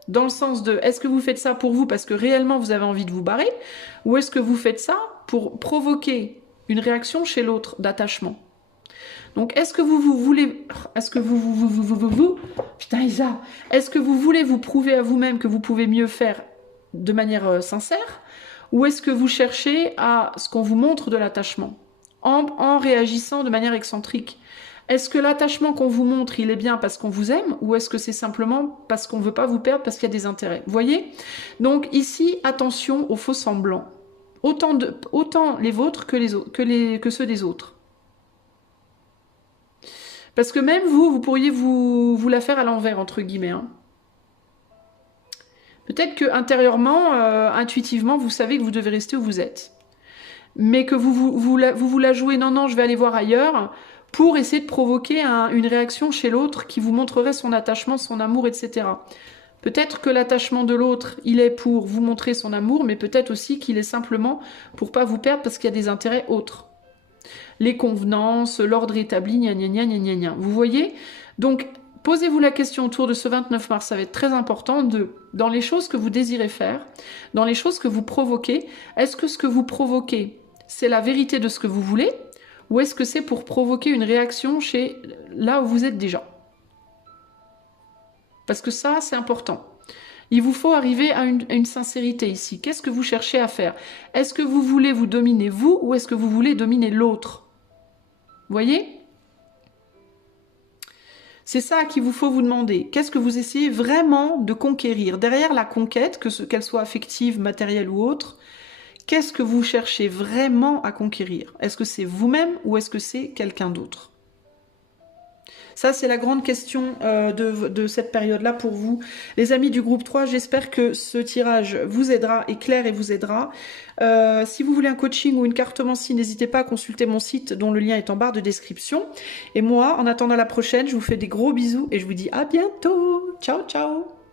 Dans le sens de, est-ce que vous faites ça pour vous parce que réellement vous avez envie de vous barrer ou est-ce que vous faites ça pour provoquer une réaction chez l'autre d'attachement? Donc, est-ce que vous voulez... Est-ce que Putain, Isa. Est-ce que vous voulez vous prouver à vous-même que vous pouvez mieux faire de manière sincère? Ou est-ce que vous cherchez à ce qu'on vous montre de l'attachement en réagissant de manière excentrique? Est-ce que l'attachement qu'on vous montre, il est bien parce qu'on vous aime? Ou est-ce que c'est simplement parce qu'on ne veut pas vous perdre, parce qu'il y a des intérêts? Vous voyez? Donc, ici, attention aux faux semblants. Autant les vôtres que ceux des autres. Parce que même vous pourriez vous la faire à l'envers, entre guillemets. Hein. Peut-être que intérieurement, intuitivement, vous savez que vous devez rester où vous êtes. Mais que vous la jouez, non, je vais aller voir ailleurs, pour essayer de provoquer une réaction chez l'autre qui vous montrerait son attachement, son amour, etc. Peut-être que l'attachement de l'autre, il est pour vous montrer son amour, mais peut-être aussi qu'il est simplement pour pas vous perdre parce qu'il y a des intérêts autres. Les convenances, l'ordre établi, gna gna gna gna gna. Vous voyez? Donc, posez-vous la question autour de ce 29 mars, ça va être très important, dans les choses que vous désirez faire, dans les choses que vous provoquez, est-ce que ce que vous provoquez, c'est la vérité de ce que vous voulez, ou est-ce que c'est pour provoquer une réaction chez là où vous êtes déjà? Parce que ça, c'est important. Il vous faut arriver à une sincérité ici. Qu'est-ce que vous cherchez à faire? Est-ce que vous voulez vous dominer vous, ou est-ce que vous voulez dominer l'autre? Vous voyez? C'est ça qu'il vous faut vous demander. Qu'est-ce que vous essayez vraiment de conquérir? Derrière la conquête, qu'elle soit affective, matérielle ou autre, qu'est-ce que vous cherchez vraiment à conquérir? Est-ce que c'est vous-même ou est-ce que c'est quelqu'un d'autre? Ça, c'est la grande question de cette période-là pour vous. Les amis du groupe 3, j'espère que ce tirage vous aidera, est clair et vous aidera. Si vous voulez un coaching ou une cartomancie, n'hésitez pas à consulter mon site dont le lien est en barre de description. Et moi, en attendant la prochaine, je vous fais des gros bisous et je vous dis à bientôt. Ciao, ciao!